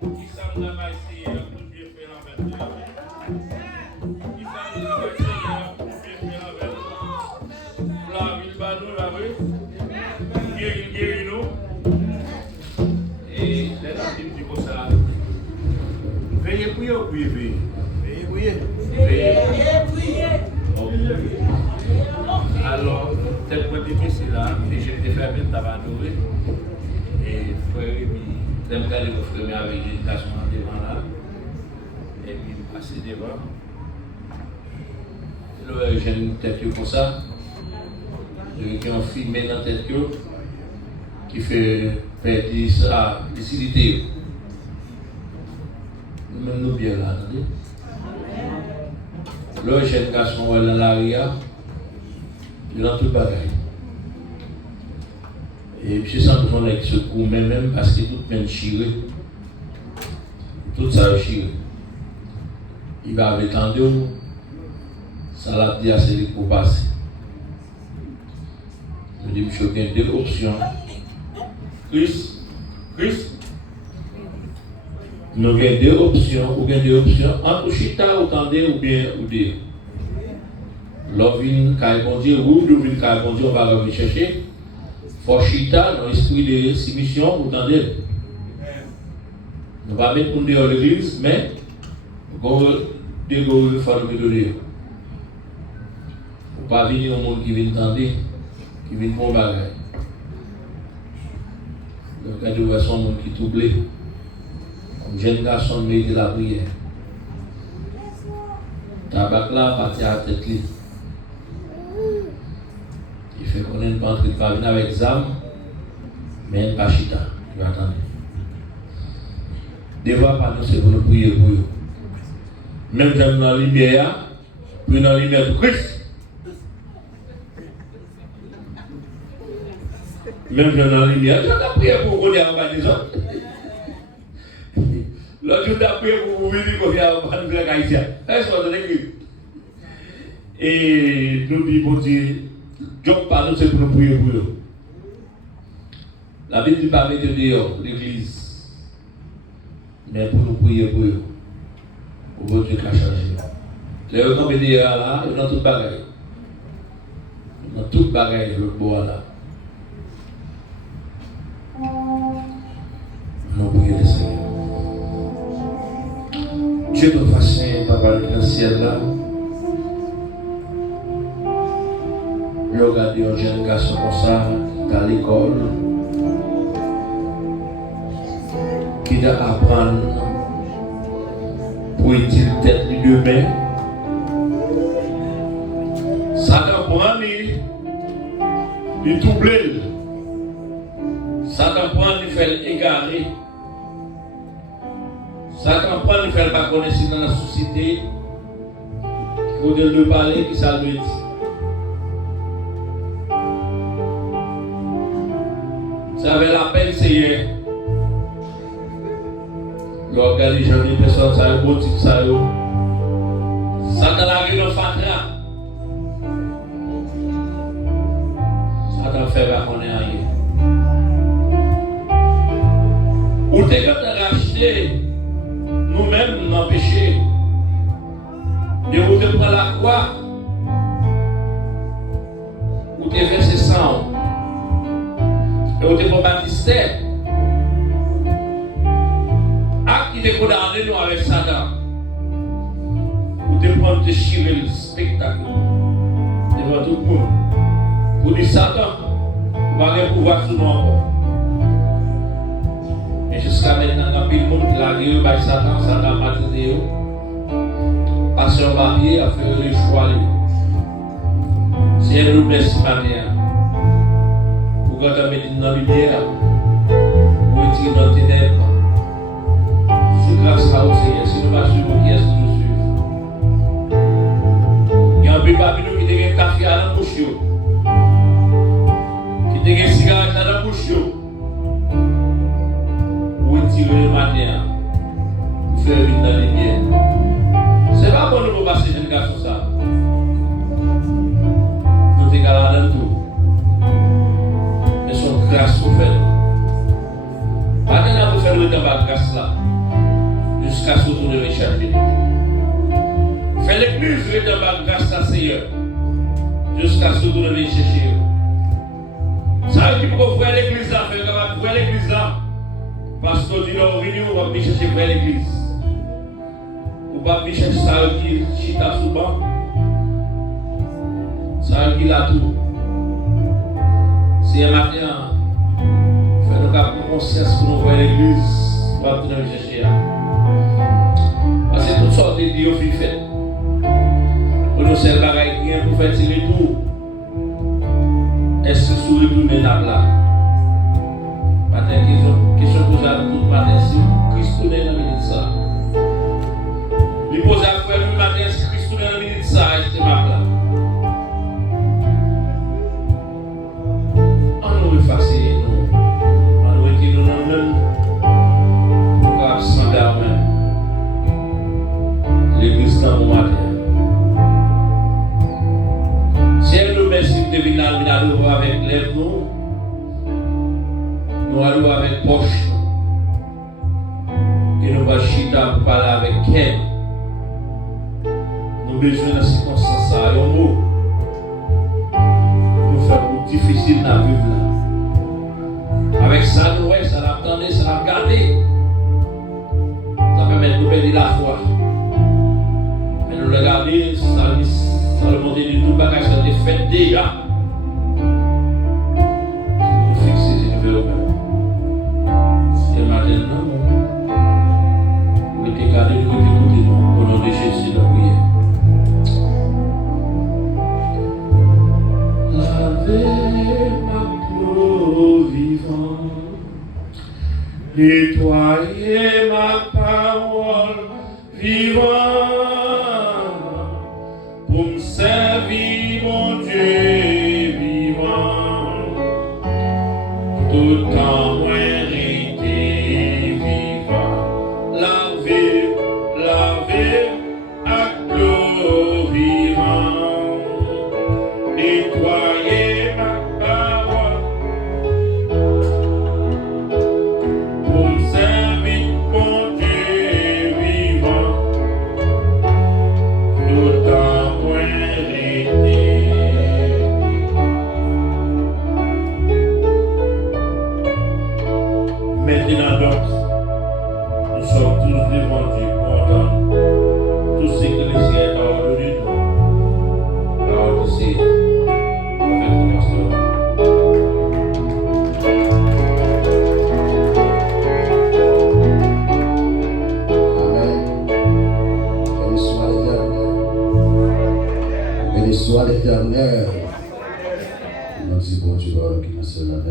Qui ça n'a pas essayé tout Dieu fait l'envers. Qui ça n'a pas essayé tout Dieu fait l'envers. La ville va nous laver. Guérir nous. Et les gens disent comme ça. Veillez prier ou prier veillez. Veillez prier. Alors, tel point difficile là, j'ai été fait avec Tabadoué. Et frère, j'aime garder mon frère avec l'éducation devant là. Et puis, passer devant. Là, j'ai une tête comme ça. Qui ont filmé dans la tête qui fait perdre sa lucidité. Nous-mêmes, nous bien là, attendez. Là, j'ai un garçon dans l'arrière. Il a tout le bagage. Et puis, sans besoin d'être secours, même parce que tout le monde chiré. Tout ça est chiré. Il va avec tendez-vous. Ça l'a dit assez pour passer. Je dis, monsieur, il y a deux options. Chris, nous avons deux options, ou bien deux options, entre chita ou tendez ou bien ou dire. L'ovine Kaibondier, ou l'ovine Kaibondier, on va aller chercher. Forchita, dans l'esprit de soumission, vous entendez. On va mettre pour dehors l'église, mais nous allons dégorer le fardeau de Dieu. Il ne faut pas venir au monde qui vient entendre, qui vient pour bagage. Donc, quand tu vois son monde qui t'oublie, un jeune garçon mérite la prière. Tabac là, partir à la tête. Il fait qu'on n'est pas en train de venir avec Zam, mais il n'est pas chita. Tu vas attendre. Devant pas nous, c'est pour nous prier pour eux. Même dans la lumière, puis dans la lumière de Christ. Même dans la lumière, tu as prié pour qu'on y a pas des autres. L'autre, tu as prié pour vous venir qu'on y a pas de la haïtienne. Est-ce qu'on a l'église? Et nous disons, Dieu, Dieu parle, c'est pour nous prier pour eux. La Bible ne dit pas mettre dehors l'église, mais pour nous prier pour eux. Pour votre Dieu qui a changé. Les gens qui sont dehors là, ils ont tout bagaille. Ils ont tout bagaille, le bois là. Nous prions le Seigneur. Dieu te fasse, Papa dans le ciel là. Je regarde un jeune garçon comme ça, à l'école, qui doit apprendre pour utiliser tête de demain. Ça t'apprend, il double. Ça t'apprend, il fait égarer. Ça t'apprend, il fait pas connaître dans la société. Il faut de parler, qui ça lui dit. Ça avait la peine, c'est hier. L'organisation des personnes, ça a un beau type, ça a ça t'a la gueule de fatra. Ça t'a fait pas qu'on est rien. Ou t'es quand t'as racheté, nous-mêmes, nos péchés, de vous te prendre la croix, ou t'es versé sang. Et vous êtes baptisé. Acte qui est condamné nous avec Satan. Vous êtes prendre de chirer le spectacle devant tout le monde. Vous dites Satan, vous n'avez pas pouvoir sur nous encore. Et jusqu'à maintenant, il y a plus de monde qui l'a guéri par Satan, Satan a baptisé. Pasteur Barbier a fait le choix. C'est un loup de ce matin. Quand on met dans la lumière, vous retirez dans les ténèbres. C'est grâce à vous, Seigneur. Si nous ne pas suivre, qui est-ce que nous suivons? Il y a un peu parmi nous qui te gagne café à la bouche, qui te gagne cigarette à la bouche. Vous retirez le matin, vous faites venir dans la lumière. C'est pas bon de nous passer une garçon ça. Nous te gagnons dans tout. Grâce pour faire. Pas de faire le temps de grâce là. jusqu'à ce que vous devez chercher. Fais l'église, je vais te grâce à Seigneur. Jusqu'à ce que vous devez chercher. Ça veut dire qu'on voit l'église là, fait qu'on voit l'église là. Parce que tu dois venir, on va venir chercher vers l'église. On va venir chercher ça qui chita sous bas. Ça qui l'a tout. Si un matin, fait nous cap conscience pour nous voir l'église, on va venir chercher. Parce que toutes sortes de dieux qui fait. Pour nous c'est le bagage qui est pour faire tirer tout. Est-ce que sous retourner là? Matin question posée à tout matin si Christ tourne dans la minute ça. Il pose à frère le matin si Christ tourne dans la minute ça, c'est ma place. On nous effacer nous. On nous dit nous nous-mêmes. Pour absent d'armes. L'église dans mon matin. Si elle nous met si devine la nous avec lèvres nous. Nous allons avec poche. Et nous allons chita pour parler avec elle. Nous avons besoin de circonstances à un mot. Nous faisons difficile à vivre là. Avec ça, nous voyons, ça l'a attendé, ça l'a gardé. Ça permet de nous perdre la foi. Mais nous le garder, ça le monter de tout bagage, ça a fait déjà. Nous fixer les yeux et maintenant, nous étions gardés, nous étions écoutés, au nom de Jésus, nous prions. Lavez ma clôt vivant, nettoyez ma parole vivant, pour me servir, mon Dieu vivant, tout en moi.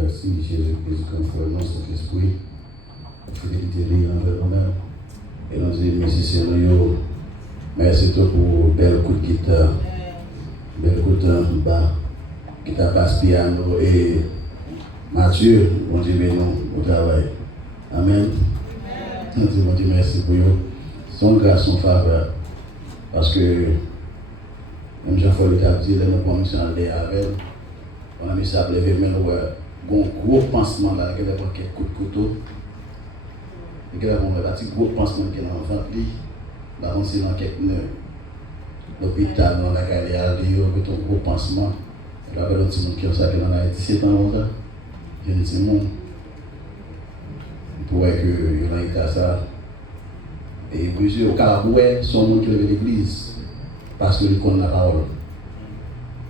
Merci Jésus-Christ, conformément à cet esprit, fidélité envers nous-mêmes. Et nous disons merci Seigneur, merci toi pour belle coup de guitare, belle coup de bas, guitare basse piano et Mathieu, on dit mais non au travail. Amen. On dit merci pour eux. Son grâce, son faveur. Parce que même Jean-Paul a dit, nous commençons à aller avec. On a mis ça à lever, mais nous avons un gros pansement là, qui a quelques coups de couteau. Et qui a un gros pansement qui est dans le ventre. Là, on s'est dans quelques nœuds. L'hôpital, dans la carrière, il y a un gros pansement. Il y a un petit monde qui a ça, qui en a 17 ans. Il y a un petit monde. Pour voir que il y a un état ça. Et plusieurs carabouets sont monde qui lève l'église. Parce qu'il connaît la parole.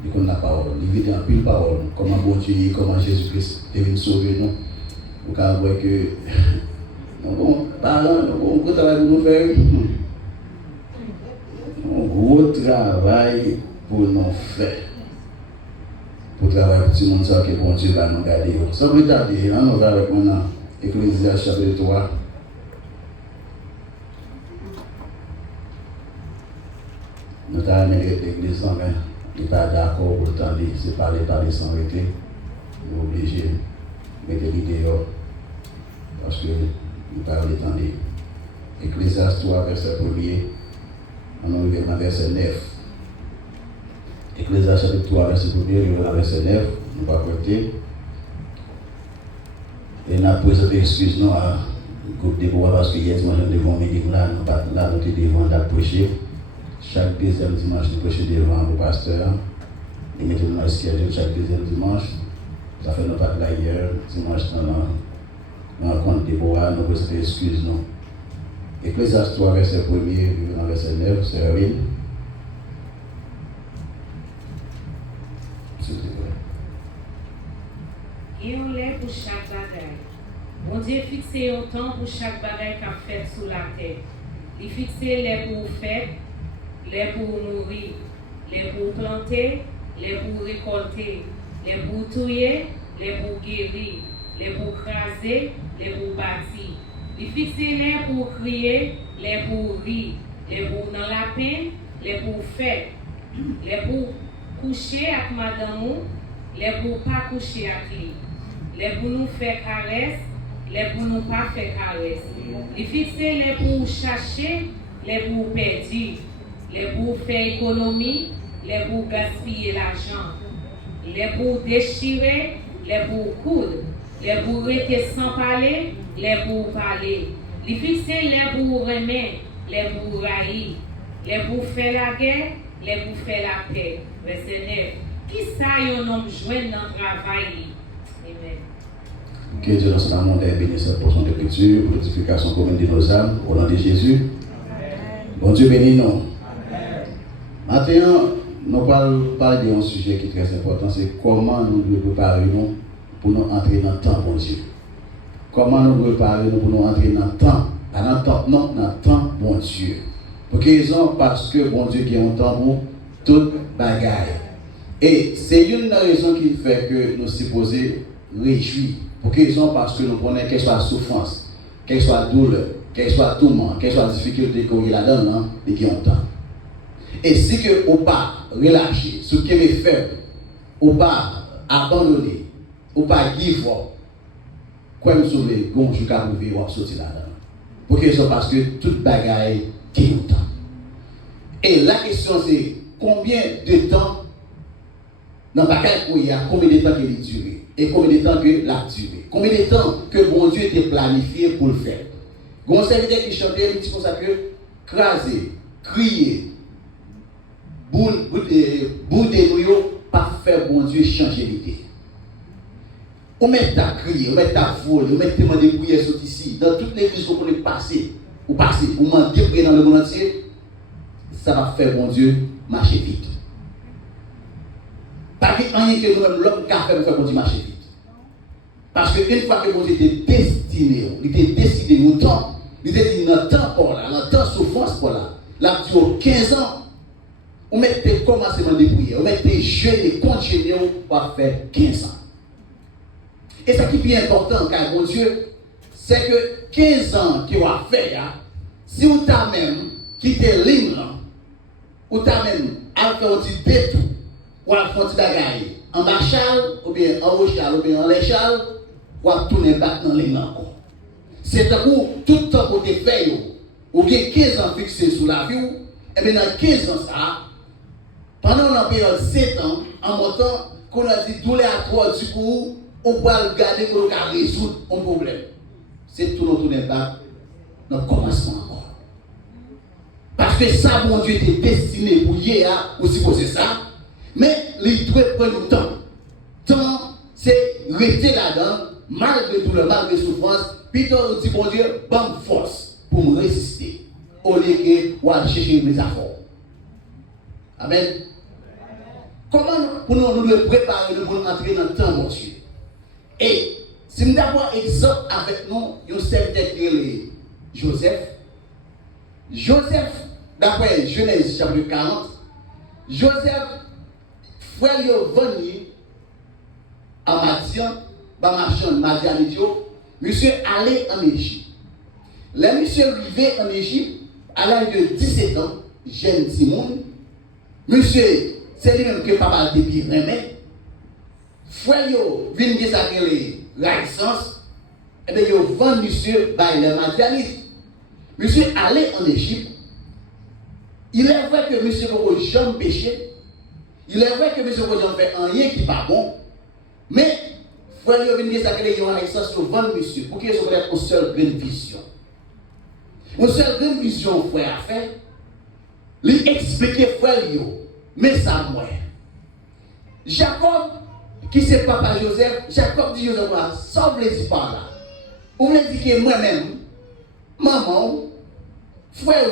Il connaît la parole. Il vit en pile parole. Comment bon Dieu, comment Jésus-Christ est venu sauver nous. Vous pouvez voir que nous avons un gros travail pour nous faire. Un gros travail pour nous faire. Pour travailler pour tout le monde, ça que bon Dieu va nous garder. Sans plus tarder, on va avec maintenant Ecclésiaste chapitre 3. Nous avons l'église, mais nous n'sommes pas d'accord pour le temps de se parler sans arrêter. Nous sommes obligés de mettre l'idée dehors. Parce que nous parlons temps de Ecclésiaste 3, verset 1er. On arrive dans verset 9. Ecclésiaste chapitre 3, verset 1er, nous dans verset 9. Nous ne pouvons pas côté. Et nous avons présenté excuse à groupe de bois parce que hier dimanche nous devons venir là, nous pas là, nous devons prêcher. Chaque deuxième dimanche nous prêchons devant le pasteur. Et mettons dans le schedule chaque deuxième dimanche. Ça fait nous pas là hier, dimanche dans la rencontre de bois, nous pouvons excuse nous. Ecclésiaste 3, verset 1er, verset 9, c'est Ravine. S'il te plaît. Il y a un lait pour chaque bagaille. Mon Dieu fixé un temps pour chaque bagaille qu'a fait sous la terre. Il fixé les pour faire, les pour nourrir, les pour planter, les pour récolter, les pour tuer, les pour guérir, les pour craser, les pour bâtir. Il fixe les pour crier, les pour rire, les pour dans la peine, les pour faire, les pour coucher avec madame, les pour pas coucher avec lui, les pour nous faire caresse, les pour nous pas faire caresse. Il fixe les pour chercher, les pour perdre, les pour faire économie, les pour gaspiller l'argent, les pour déchirer, les pour coudre, les pour rester sans parler, les pour parler. Il fixe les pour remettre, les pour railler, les pour faire la guerre, les pour faire la paix. Verset 9. Qui ça un homme joint dans le travail? Amen. Que Dieu dans son monde ait béni cette portion d'écriture pour l'édification commune de nos âmes, au nom de Jésus. Bon Dieu bénis nous. Maintenant, nous allons parler d'un sujet qui est très important, c'est comment nous devons préparer nous pour nous entrer dans le temps, bon Dieu. Comment nous devons préparer nous pour nous entrer dans le temps, pas dans le temps, non, dans le temps, bon Dieu. Pour quelle raison? Parce que bon Dieu qui a un temps pour toute bagaille. Et c'est une raison qui fait que nous sommes supposés réjouir. Pour quelle raison? Parce que nous prenons quelle soit la souffrance, quelle soit la douleur, quelle soit le tourment, quelle soit la difficulté qu'on y a là-dedans, et qui ont temps. Et si que ou pas relâcher, ce qui est faible, ou pas abandonner, ou pas give up, quoi nous sauver, qu'on joue qu'à trouver ou à sortir là-dedans. Pour quelle raison? Parce que toute bagaille qui ont temps. Et la question c'est combien de temps dans la bagaille qu'il y a, combien de temps qu'il est duré, et combien de temps que l'a duré, combien de temps que bon Dieu était planifié pour le faire. Gon serviteur qui chantait, il dit comme ça que craser, crier, bout de noyau, pas faire bon Dieu changer l'idée. On met ta crier, on met ta voler, on met tes mains de prière sur ici, dans toutes les églises qu'on peut passer, ou mendier dans le monde entier, ça va faire bon Dieu marcher vite. Pas que rien que nous-mêmes, l'homme qui a fait bon Dieu marcher vite. Parce qu'une fois que bon Dieu était destiné, il était décidé, nous temps, il était dit, dans le temps pour là, dans le temps souffrance pour là, là, tu as 15 ans, on mettait commencement de prier, on mettait jeûner et continuer pour faire 15 ans. Et ce qui est important, car mon Dieu, c'est que 15 ans qu'il a fait, si on t'a même quitté l'hymne, ou t'a même fait un petit détour, ou à faire un petit bagaille, en Bachal, ou bien en Rochal, ou bien en Léchal, ou à tourner back dans l'hymne encore. C'est un coup, tout le temps que tu fais, ou bien 15 ans fixés sous la vie, et bien dans 15 ans, ça, pendant la période 7 ans, en montant, qu'on a dit tous les accords du coup, on va regarder pour résoudre un problème. C'est tout notre impact dans le commencement encore. Parce que ça, mon Dieu, était destiné pour hier, ou supposer ça, mais il doit prendre du temps. Temps, c'est rester là-dedans, malgré tout le malgré la souffrance, puis on dit, mon Dieu, bonne force pour me résister, au lieu que on va chercher mes efforts. Amen. Comment pour nous devons préparer pour entrer dans le temps, mon Dieu? Et si nous avons un exemple avec nous, nous serviteur qui est Joseph. Joseph, d'après Genèse chapitre 40, Joseph, frère venu en Madian, marchand Madianitio, monsieur allait en Égypte. Le monsieur arrivé en Égypte à l'âge de 17 ans, jeune Simon, monsieur, c'est lui-même que papa était bien aimé. Frère yo vinn ge sa ke la licence, et bien yo vend monsieur by le Madianite. Monsieur allait en Égypte. Il est vrai que monsieur ne jamais péché. Il est vrai que monsieur ne jamais fait rien qui n'est pas bon. Mais frère, il vient dire ça qu'il y a une essence sur 20 monsieur, pour qu'il y ait une seule grande vision. Une seule grande vision, frère, a fait. Lui expliquer, frère, mais ça, moi. Jacob, qui c'est papa Joseph, Jacob dit Joseph, ça vous dire par là. Vous voulez dire que moi-même, maman, frère,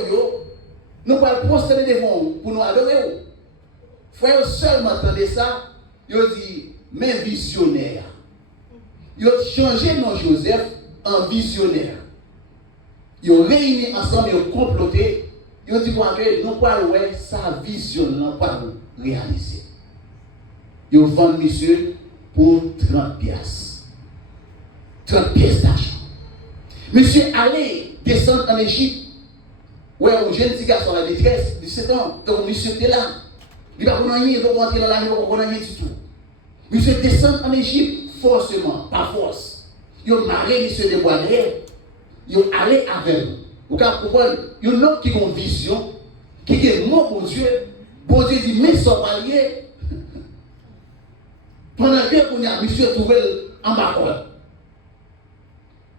nous allons prosterner devant vous pour nous adorer. Frère, seulement entendez ça, il dit, mais visionnaire. Il a changé nom Joseph en visionnaire. Ils ont réuni ensemble, ils ont comploté. Ils ont dit que nous parlons de sa vision, nous parlons réaliser. Ils ont vendu monsieur pour 30 pièces. 30 pièces d'argent. Monsieur allait descendre en Égypte. Ouais, un jeune petit garçon à la détresse, 17 ans. Donc monsieur était là. Il va pas rien, il va rentrer dans la rue, il va pas rien du tout. Monsieur descend en Égypte forcément, pas force. Ils ont marié monsieur de Boisdré. Ils ont allé avec nous. Vous comprenez? Il y a un homme qui a une vision, qui dit, moi, bon Dieu dit, mais son marié, pendant que monsieur trouvé en bas.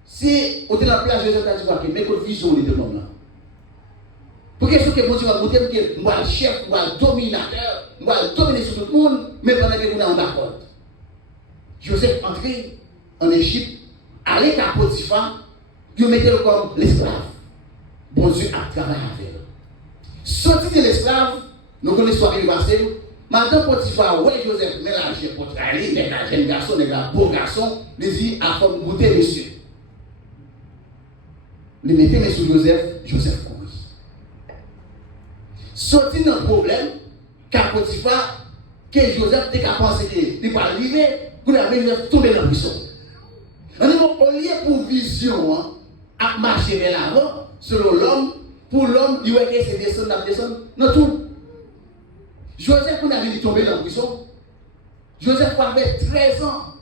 Si on est dans la plage, je vais dire, mais quelle vision est de l'homme là? Pour que ce que bon Dieu va montrer que moi, le chef, moi, le dominateur, moi, le dominer sur tout le monde, mais pendant que vous êtes en bas. Joseph entré en Égypte, allé à Potiphar, il mettait le comme l'esclave. Bon Dieu a travaillé avec eux. Sorti de l'esclave, nous connaissons l'histoire qui est passée. Maintenant, Potiphar, ouais, Joseph, mélanger pour aller, les jeunes garçons, les beaux garçons, les dit, à comme goûter, monsieur. Les mettez, mais sur Joseph, Joseph courit. Sorti dans le problème, car Potiphar, que Joseph était capable de penser qu'il va arriver, pour la Joseph tomber dans la prison. Au lieu pour vision, à marcher vers l'avant, selon l'homme, pour l'homme, il va essayer de descendre, non tout. Joseph, on avait tombé dans la prison. Joseph avait 13 ans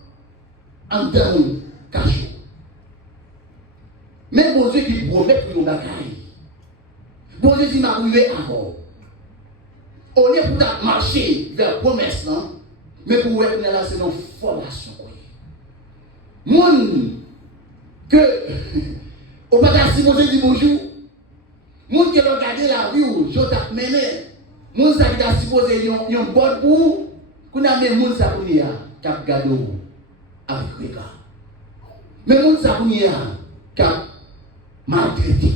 en dedans de cachot. Mais bon Dieu qui promet pour nous bagaille. Bon Dieu dit m'a arrivé avant. Au lieu pour marcher vers la promesse, non? Mais pour être là, c'est une formation. Moun que au pas si vous dit bonjour. Moun qui regarde la rue, je t'a mené. Moun ça qui t'a supposé yon bon pour qu'on a même moun ça pour ya cap gado avec regard. Mais moun ça pour ya cap maltraité.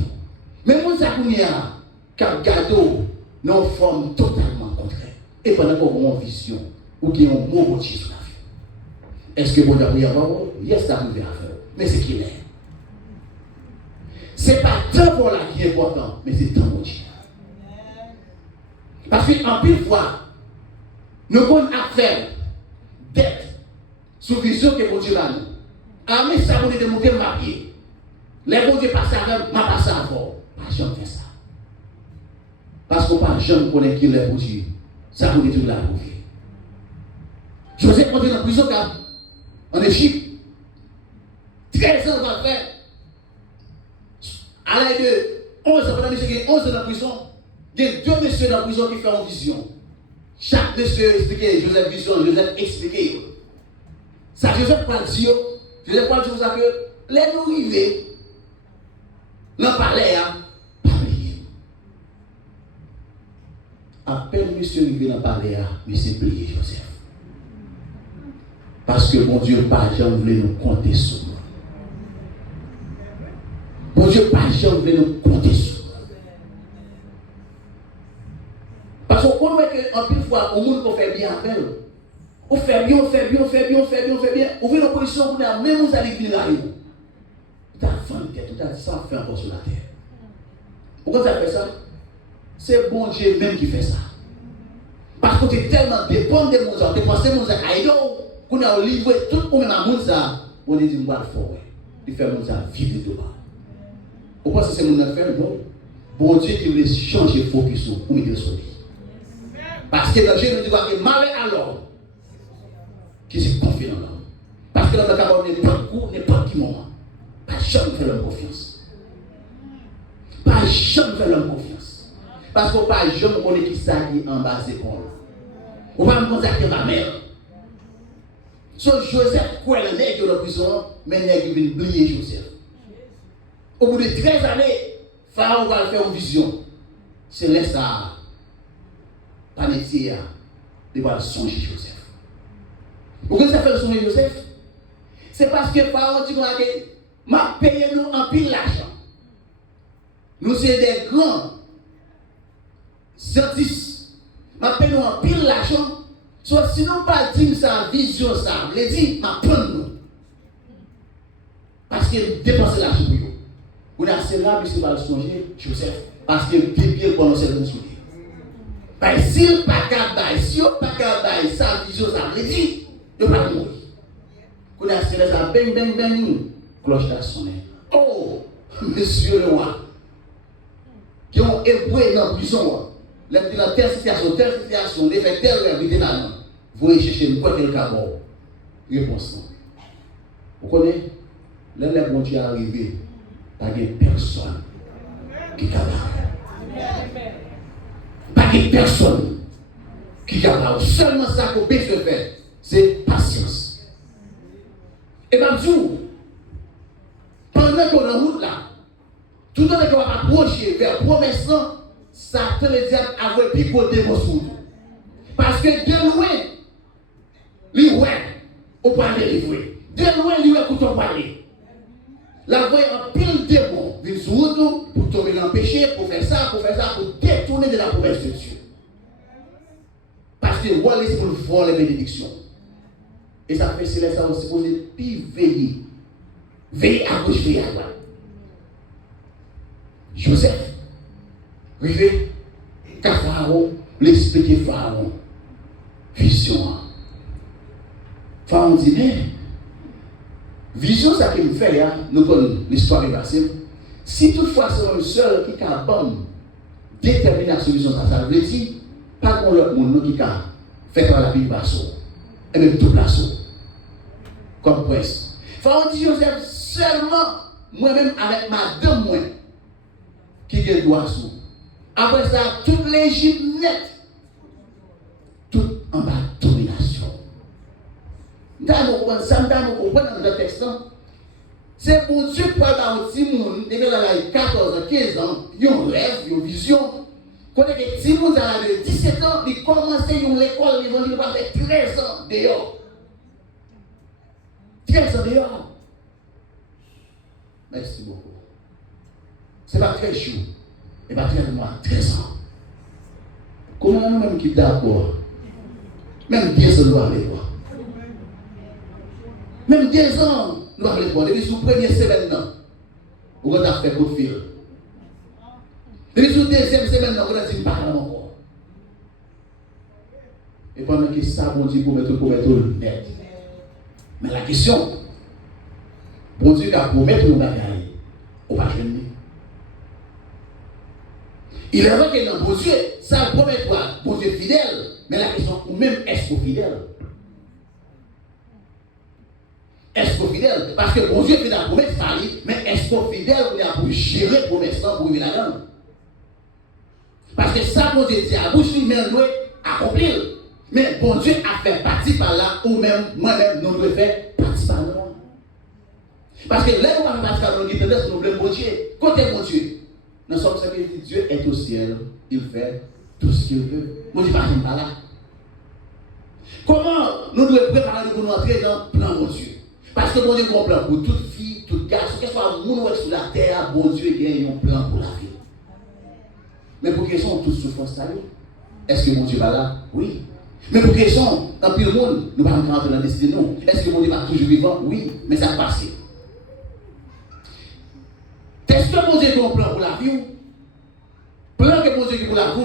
Mais moun ça pour ya cap gado non forme totalement contraire. Et pendant qu'on a une vision ou qui ont un mot sur la vie. Est-ce que vous avez avant? Yes, ça arrive à faire. Mais c'est qui est. Ce n'est pas temps pour la qui est important, mais c'est temps pour Dieu. Parce qu'en pile fois, nous avons affaire d'être sous vision que Dieu a nous. Ah, mais ça vous démontrer ma pied. Les bons Dieu passent avant, m'a passé avant. Pas jamais faire ça. Parce qu'on pas jamais connaît qui est pour Dieu. Ça vous dit tout la vie. Joseph est dans la prison en Égypte. 13 ans va faire. À l'âge de 11 ans, pendant monsieur 11 ans dans la prison, il y a 2 messieurs dans la prison qui font une vision. Chaque monsieur explique Joseph vision, Joseph explique. Ça, Joseph prend Dieu. Joseph prend Dieu pour ça que les nous arrivés dans le palais, pas prier. À peine monsieur arrivé dans le palais, monsieur prier Joseph. Parce que mon Dieu, pas jamais voulait nous compter sur moi. Mon Dieu, pas jamais voulait nous compter sur moi. Parce qu'on connaît qu'en plus fois, au monde qu'on fait bien avec eux. On fait bien, on fait bien, on fait bien, on fait bien, on fait bien. On veut une position pour nous, même vous allez venir là. Tu as faim, tu as ça fait encore sur la terre. Pourquoi tu as fait ça? C'est bon Dieu même qui fait ça. Parce que tu es tellement dépendant de mon Dieu, tu penses que mon Dieu a aidé. Qu'on a livré tout pour même à mon ça, on dit moi le fort. Il fait mon ça vivre de bas. Pourquoi c'est mon affaire non? Bon Dieu qui voulait changer focus pour mettre sur lui. Parce que dans Dieu nous dit que mal alors qui se confie dans l'homme. Parce que l'homme n'est pas court, n'est pas qui moment. Pas jamais faire l'homme confiance. Pas jamais faire l'homme confiance. Parce qu'on pas jamais connaître qui ça qui en bas c'est pour. On va me contacter ma mère. So Joseph, quoi, le nègre qui est en prison, mais le nègre vient oublier Joseph. Au bout de 13 années, Pharaon va faire une vision. C'est là ça. Panetia, il va songer Joseph. Pourquoi ça fait songer Joseph? C'est parce que Pharaon dit que m'a payé nous en pile l'argent. Nous sommes des grands scientifiques. M'a payé nous en pile l'argent. Soit si nous pas dit ça, vision ça, les dit, m'a prendre nous. Parce que dépenser l'argent pour vous. Vous n'avez assez là, puisque vous allez songer Joseph. Parce que Pierre prononce le souvenir. Parce que s'il pas capable, si vous pas capable, ça, vision ça, les dit, vous ne pas mourir. Vous n'avez assez là, bang, bang, bang, cloche a sonné. Oh, monsieur le roi, qui ont ébroué dans la prison, dans telle situation, les fait telle réalité là, vous allez chercher quoi quel cas bon. Réponse non. Vous connaissez, là, les bon Dieu est arrivé, pas de personne qui est capable. Pas de personne qui est capable. Seulement ça qu'on peut se faire, c'est patience. Et bien, pendant qu'on est en route là, tout le monde qu'on va approcher vers promesse, Satan le diable a vu picoter vos sous. Parce que de loin, lui ouais, on peut aller livrer. De loin, lui ouais, pour parler. La voix en pile démon, vient sur route pour tomber dans le péché, pour faire ça, pour détourner de la promesse de Dieu. Parce que voilà, c'est pour le voir les bénédictions. Et ça fait c'est ça aussi pour les puis veiller. Veiller à gauche, veiller à droite. Joseph, arrivé, qu'à Pharaon, l'expliquer Pharaon. Vision. Pharaon dit, mais, vision, ça qui me fait, hein, nous connaissons l'histoire est passée. Si toutefois c'est un seul qui a bonne détermination, vision, ça veut dire, pas qu'on l'autre monde qui a fait par la vie basso, et même tout l'assaut. Comme prince. Pharaon dit, Joseph, seulement, moi-même avec ma dame, moi, qui est droit sous. Après ça, toute l'Égypte nette, tout en bas domination. Nous comprenons dans le texte. C'est pour Dieu pour avoir un petit monde, il y a 14 ans, 15 ans, il y a un rêve, il y a une vision. Quand il y a un petit monde de 17 ans, il commence à l'école, il va faire 13 ans dehors. 13 ans dehors. Merci beaucoup. Ce n'est pas très chaud. Et pas très loin, 13 ans. Comment nous-mêmes qui d'accord? Même 10 ans, nous allons aller voir. Même 10 ans, nous allons aller voir. Depuis sous la première semaine, vous allez faire coup de fil. Depuis sous la deuxième semaine, vous allez dire pas encore. Et pendant que ça, bon Dieu, pour mettre le net. Mais la question, bon Dieu a promis nous bagaille, on va jeûner. Il est vrai que dans bon Dieu, ça promet toi, bon Dieu fidèle, mais la question, ou même est-ce qu'on fidèle? Est-ce qu'on fidèle? Parce que bon Dieu fait la promesse, mais est-ce qu'on fidèle pour gérer la promesse pour vivre là-dedans? Parce que ça, bon Dieu dit à bouche, lui, mais nous accomplir. Mais bon Dieu a fait partie par là, ou même moi-même, nous devons faire partie par là. Parce que là, on va faire partie par là, nous devons blâmer bon Dieu. Côté bon Dieu, nous sommes ce qui dit Dieu est au ciel, il fait tout ce qu'il veut. Mon Dieu, par là. Comment nous devons préparer pour nous entrer dans le plan de Dieu? Parce que bon Dieu a un plan pour toute fille, toute garçon, quel que soit le monde sur la terre, bon Dieu a un plan pour la vie. Mais pour qu'ils soient tous souffrance, est-ce que mon Dieu va là? Oui. Mais pour qu'ils soient dans tout le monde, nous ne pouvons pas rentrer dans la destinée, non. Est-ce que mon Dieu va toujours vivant? Oui, mais ça passe. Est-ce que mon Dieu a un plan pour la vie? Plan que mon Dieu pour la vie,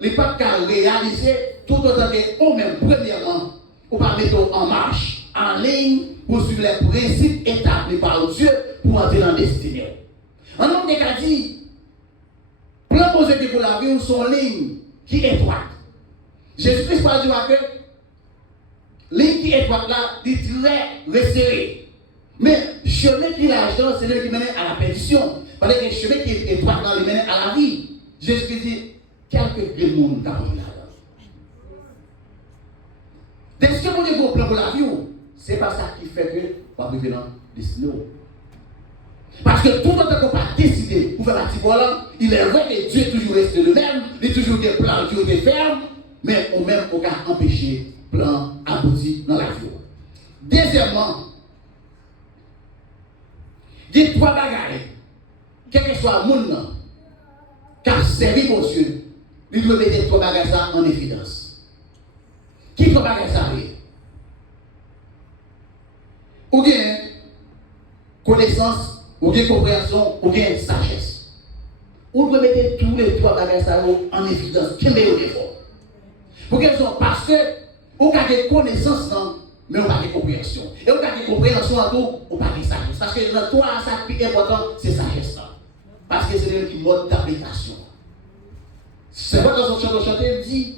il n'est pas qu'à réaliser tout autant que, même premièrement, on va mettre en marche, en ligne, pour suivre les principes établis par Dieu pour entrer dans la destinée. En homme de cas dit, plan mon Dieu pour la vie, sont ligne qui est étroite. Jésus-Christ va dire que ligne qui est étroite là, dit très resserrée. Mais chemin qui est l'argent, c'est celui qui mène à la perdition. Parce que le chemin qui est étroit là, il mène à la vie. Jésus dit, quelques grands monde dans là. Est-ce que mon Dieu a un plan pour la vie? c'est pas ça qui fait que on va arriver dans destiné. Parce que tout le temps qu'on pas décidé pour faire la petite là, il est vrai que Dieu est toujours resté le même, il est toujours des plans, toujours des fermes, mais au même on a empêché plan abouti dans la vie. Deuxièmement, il y a trois bagages, quel que soit le monde qui a servi pour Dieu, il doit mettre trois bagages en évidence. Qui trois bagages ça? Ou bien connaissance, ou bien compréhension, ou bien sagesse. On doit mettre tous les trois bagages en évidence. Qui met au effort? Pour quelle raison? Parce que on a des connaissances, mais on n'a pas de compréhension. Et on a des compréhensions en tout, on n'a pas de sagesse. Parce que dans toi, ça qui est important, c'est sagesse. Parce que c'est le mode d'application. C'est pas dans son chanter, il dit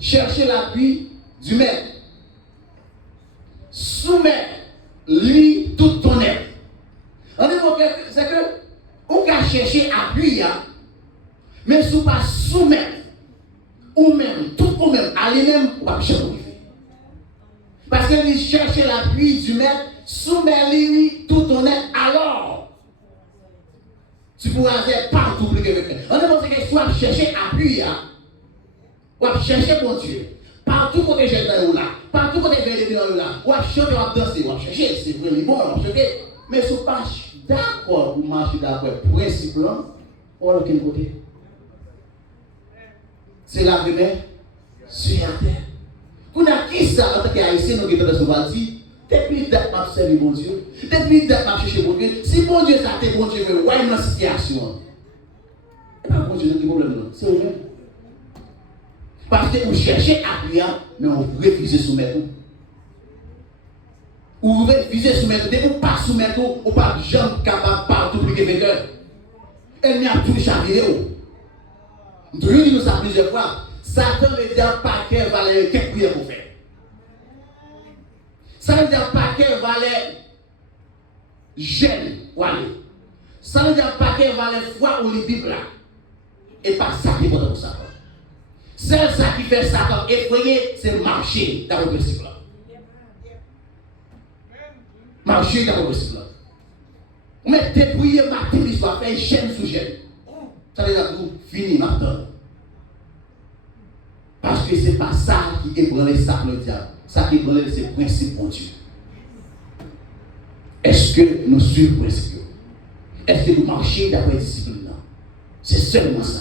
cherchez l'appui du maître. Soumets lui toute ton être. On dit c'est que on va chercher appui, mais si on pas soumettre ou même, tout ou même, à lui-même, on va jamais arriver. Parce que lui chercher l'appui du maître, soumets lui tout ton être, alors tu pourras faire partout plus que quelqu'un. On dit que soit chercher appui, ou chercher mon Dieu. Partout où j'ai dans là, partout où j'ai dans là, ou chanter, ou danser, ou chercher, c'est vraiment bon, on chercher. Mais si vous pas d'accord pour marcher d'accord, principe là, on va aucun côté. C'est la première sur la terre. Vous avez qui ça en tant qu'haïtien, nous qui sommes dans ce bâti, depuis date m'a servi bon Dieu, depuis date m'a cherché bon Dieu. Si bon Dieu ça t'est bon Dieu, ouais, dans la situation. Et pas bon Dieu qui problème, c'est vous-même. Parce que vous cherchez à prier, mais on refuse de soumettre. Vous refusez de soumettre. Dès que vous ne pas soumettre, vous ne pas jamais capable partout plus que vainqueur. Elle n'y a plus chaviré. Nous disons ça plusieurs fois. Satan veut dire pas qu'elle valait quelques prières pour faire. Ça veut dire pas qu'elle valait jeûne ou aller. Ça veut dire pas qu'elle valait foi ou les Bibles là. Et pas ça qui est pour ça. C'est ça qui fait Satan effrayé, c'est marcher dans le principe là. Marcher dans le principe là. Mais dépouiller matin, il soit fait gêne sous gêne. Ça veut dire que fini maintenant. Parce que ce n'est pas ça qui ébranle ça le diable. Ça qui ébranle c'est le principe pour Dieu. Est-ce que nous suivons le principe? Est-ce que nous marchons d'après la discipline? C'est seulement ça.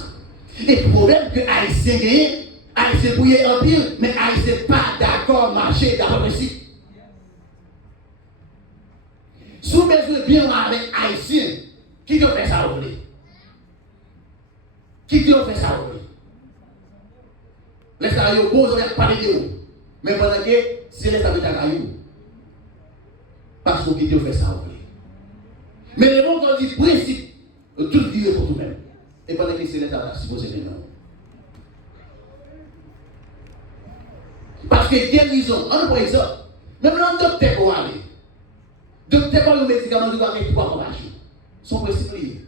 Et le problème que Haïtien gagne, Haïtien bouillé en pile, mais Haïtien n'est pas d'accord marcher dans le principe. Si vous besoin bien avec Haïtien, qui doit faire ça au blé? Qui doit faire ça au blé? Les salariés, bon, ils ont parlé de vous. Mais pendant que c'est les salariés à vous. Parce que qui doit faire ça au blé? Mais le monde dit principe, tout vivre pour tout-même. Et pendant que c'est les salariés, si vous êtes non. Parce que guérison, on prend exemple, même dans le docteur pour aller. Docteur pour le médicament doit avoir 3 fois par jour. Son principe lié.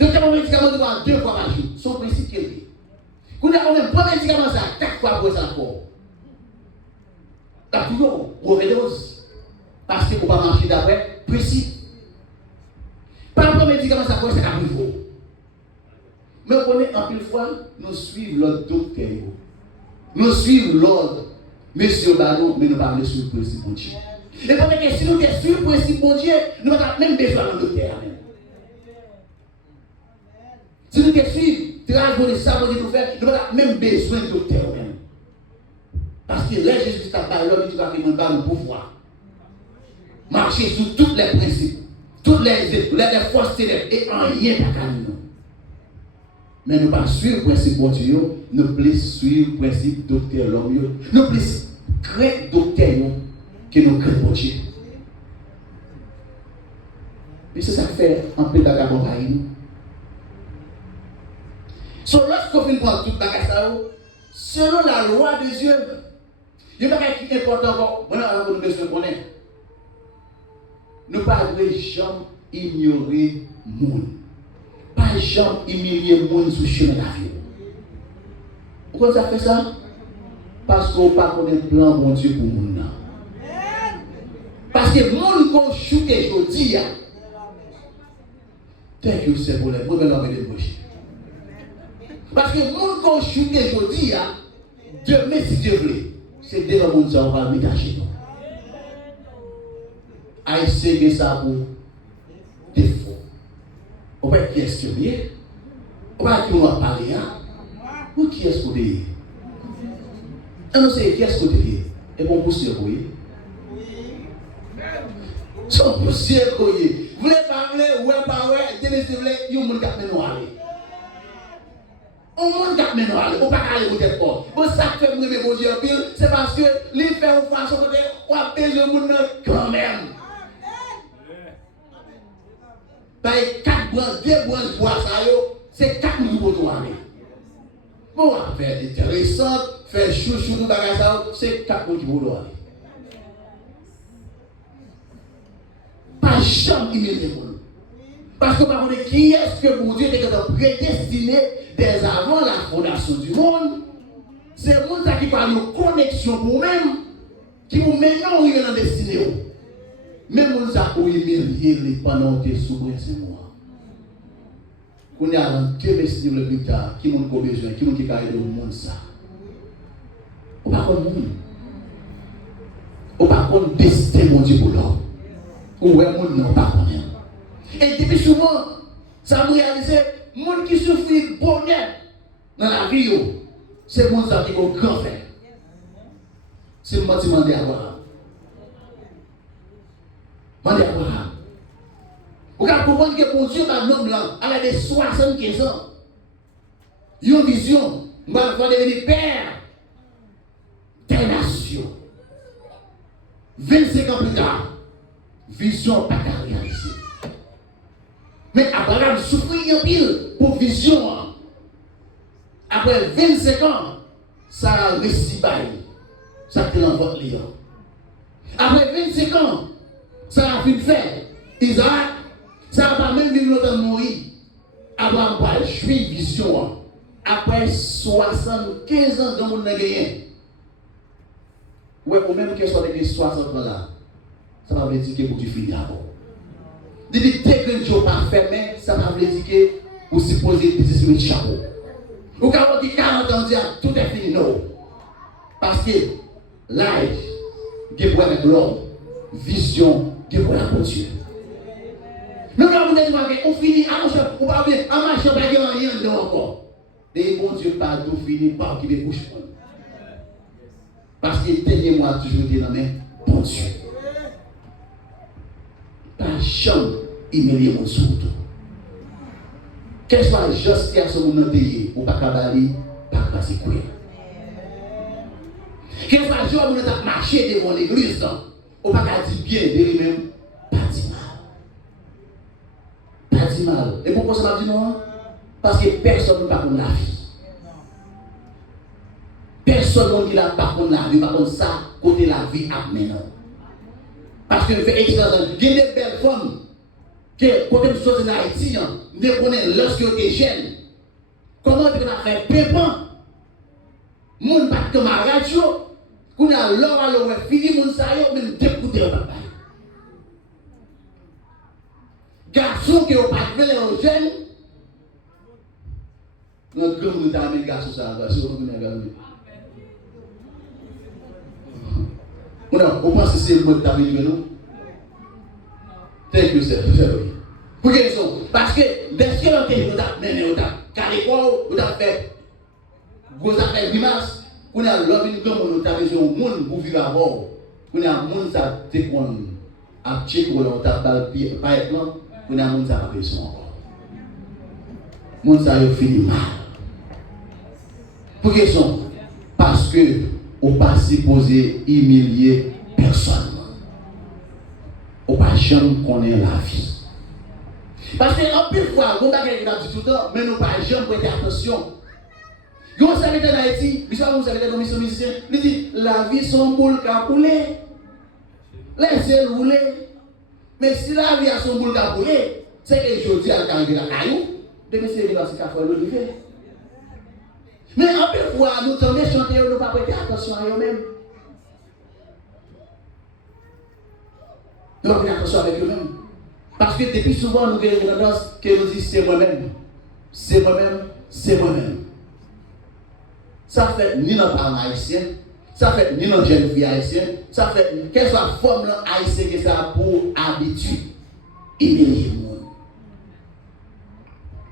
Docteur pour le médicament doit avoir 2 fois par jour. Son principe lié. Quand on a même pas de médicament, ça 4 fois pour ça encore. T'as toujours overdose. Parce que pour ne pas marcher d'après, principe. Pas de médicament, ça pour ça à niveau. Mais on connaît en pile fois, nous suivons l'autre docteur. Nous suivons l'ordre, monsieur Baron, mais nous parlons sur le principe de Dieu. Et pendant que si nous sommes sur le principe de Dieu, nous n'avons même besoin de docteur. Si nous suivons, travail de ça, nous n'avons même besoin de docteur. Parce que là, Jésus a parlé, il a fait le pouvoir. Marcher sur tous les principes, toutes les forces célèbres, et en rien pas nous. Mais nous ne pas suivre le principe de Dieu, nous pouvons suivre le principe docteur l'homme, nous pouvons créer docteur que nous créons Dieu. Et c'est ça qui fait un peu d'accompagner nous. Lorsqu'on finit prendre toute la casse, selon la loi de Dieu, il y a quelque chose qui est important encore. Maintenant, nous devons connaître. Nous ne pouvons jamais ignorer le monde. Pas jamais humilier le monde sur le chemin de la vie. Pourquoi ça fait ça? Parce qu'on pas connaît le plan bon Dieu pour nous. Parce que mon qu'on choute aujourd'hui, thank you, c'est pour les mauvais hommes et les bouches. Parce que mon qu'on choute aujourd'hui, demain, si Dieu veut, c'est devant mon Dieu, on va me cacher. Haïtien, c'est ça pour défaut. On va questionner. On va parler. Ou qui est-ce que tu es? On sait qui est-ce que tu es. Et bon, pour ce que vous son poussière coyer. Vous voulez parler, ouais, pas ouais, tenez, s'il vous plaît, il y a un monde qui a mené aller. On monde qui a mené aller, on ne peut pas aller au tête fort. Bon, ça fait me bon Dieu en pile, c'est parce que les fait une façon de on a besoin de monde quand même. Par 4 branches, 2 branches bois ça yo, c'est 4 nouveaux pour aller. Bon, on va faire intéressant, faire chouchou de bagage ça, c'est 4 qui vont aller. Pas jamais humilier mon. Parce que par contre, qui est-ce que mon Dieu était prédestiné dès avant la fondation du monde? C'est le monde qui parle de connexion pour vous-même, qui vous met dans la destinée. Même monde ça pour humilier pendant que vous êtes sous moi. On est avant que les le plus tard, qui m'ont besoin, qui m'ont qui carré le monde ça. On va contre monde. On va contre destin mon Dieu pour l'homme. Ou est monde non pas connaît. Et depuis souvent, ça me réalise, monde qui souffre de bonheur dans la vie, c'est monde ça qui est au grand frère. C'est le bâtiment d'Abraham. Abraham. Vous pouvez comprendre que pour Dieu, un homme là, à l'âge de 75 ans, il a une vision, il va devenir père des nations. 25 ans plus tard, vision pas qu'à réaliser. Mais Abraham souffrit en pile pour vision. Après 25 ans, ça a réussi bail. Ça te l'envoie Léon. Après 25 ans, ça a fait faire. Isaac, ça n'a pas même vivre longtemps mourir. Abraham va jouer vision. Après 75 ans, dans mon gagné. Ouais, ou même que ce soit avec 60 ans là. Ça va veut dire que pour tu finis d'abord. Depuis dès que Dieu pas fermé, ça va veut dire que vous supposez des de chapeau. Ou quand on dit 40 ans, tout est fini, non. Parce que l'âge, qui est avec l'homme, vision, qui est pour la Dieu. Nous avons dit qu'on finit à marcher, on va bien, à marcher, on va rien dedans encore. Et mon Dieu, pas tout fini, pas qui me bouche. Parce que le dernier mois, toujours été dans la main, bon Dieu. Pas chambre, humilier mon surtout. Quelle soit la justice sur mon pays, ou pas cabali, pas passer quoi. Quelle soit la joie où on a marché devant l'église, ou pas dire bien de lui-même, pas dit mal. Pas dit mal. Et pourquoi ça m'a dit non? Parce que personne ne va pas la vie. Personne ne va pas la vie, pas comme ça, côté la vie à maintenant. Parce que je fais expérience, il y a des belles femmes que, quand nous sommes en Haïti, nous connaissons lorsque nous sommes jeunes. Comment on a fait pépin? Moun pas comme à radio, qu'on a l'or à l'or, fini moun sa yo, même découdé au papa. Garçon qui ont pas fait les jeunes, notre grand nous a mis garçon ça, si on veut regarder. On pense que c'est le mot de ta vie, non? Thank you, sir. Pour quelle raison? Parce que dès que l'on est mené au tap, car les fois où on a fait gros affaires dimanche, on a l'homme une grande on a besoin de monde pour vivre à bord. On a un monde ça te qu'on a check ou on t'a pas plan, on a un monde ça pas besoin encore. Monde ça a fini mal. Pour quelle raison? Parce que on pas supposé humilier personne. On pas jamais connaître la vie. Parce que en plus fois, on a dit tout le temps, mais nous pas jamais prêter attention. Vous savez en Haïti, vous savez dans mission musicien, il dit la vie son boule qui a coulé. Laissez-le rouler. Mais si la vie a son boule qui a coulé, c'est que je dis à la caillou, de monsieur il va se faire l'olivier. Mais en peu fois, nous tombons chanter, nous ne pas prêter attention à eux-mêmes. Nous ne pas prêter attention avec eux-mêmes. Parce que depuis souvent, nous avons une tendance que nous disons c'est moi-même. C'est moi-même, c'est moi-même. Ça fait ni dans le parlement haïtien, ça fait ni dans le jeune fille haïtienne, ça fait quelle soit la forme haïtienne que ça a pour habitude. Humilier le monde.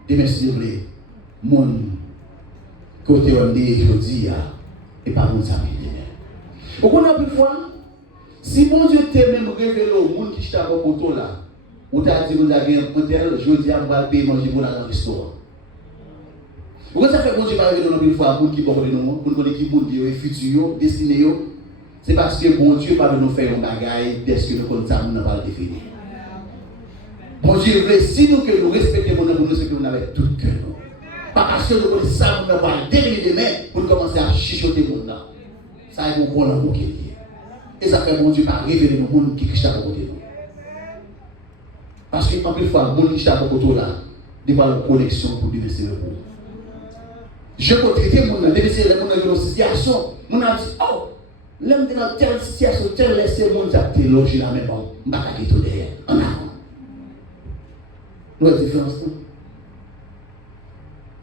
Demain, s'il vous plaît, mon côté on dit, je dis, et pas mon ça demain. Vous connaissez plus fois, si mon Dieu t'a même révélé au monde qui est à vos poteaux là, ou t'as dit, vous avez un hôtel, je dis, on va payer manger pour dans le restaurant. Pourquoi ça fait que Dieu va révéler dans une fois pour qui porte nous, pour nous connaître qui monde qui est futur, destiné, c'est parce que bon Dieu va nous faire un bagage dès que nous connaissons ça, nous n'avons pas le définir. Bon Dieu veut, si nous que nous respectons pour nous, c'est que nous avons tout cœur. Pas parce que nous connaissons ça, nous n'avons pas le définir demain pour commencer à chichoter le monde là. Ça est pour l'amour qui est lié. Et ça fait bon Dieu pas révéler le monde qui est à côté de nous. Parce que en plus fois, le monde qui est à côté de nous là, il n'y a pas de connexion pour délaisser le monde. Je peux traiter le monde, délaisser le monde dans une situation. Mon a dit, oh, l'homme est dans telle situation, tel laisser le monde, ça te loge là, mais bon, je ne vais pas tout derrière, en avant. Nous avons une différence.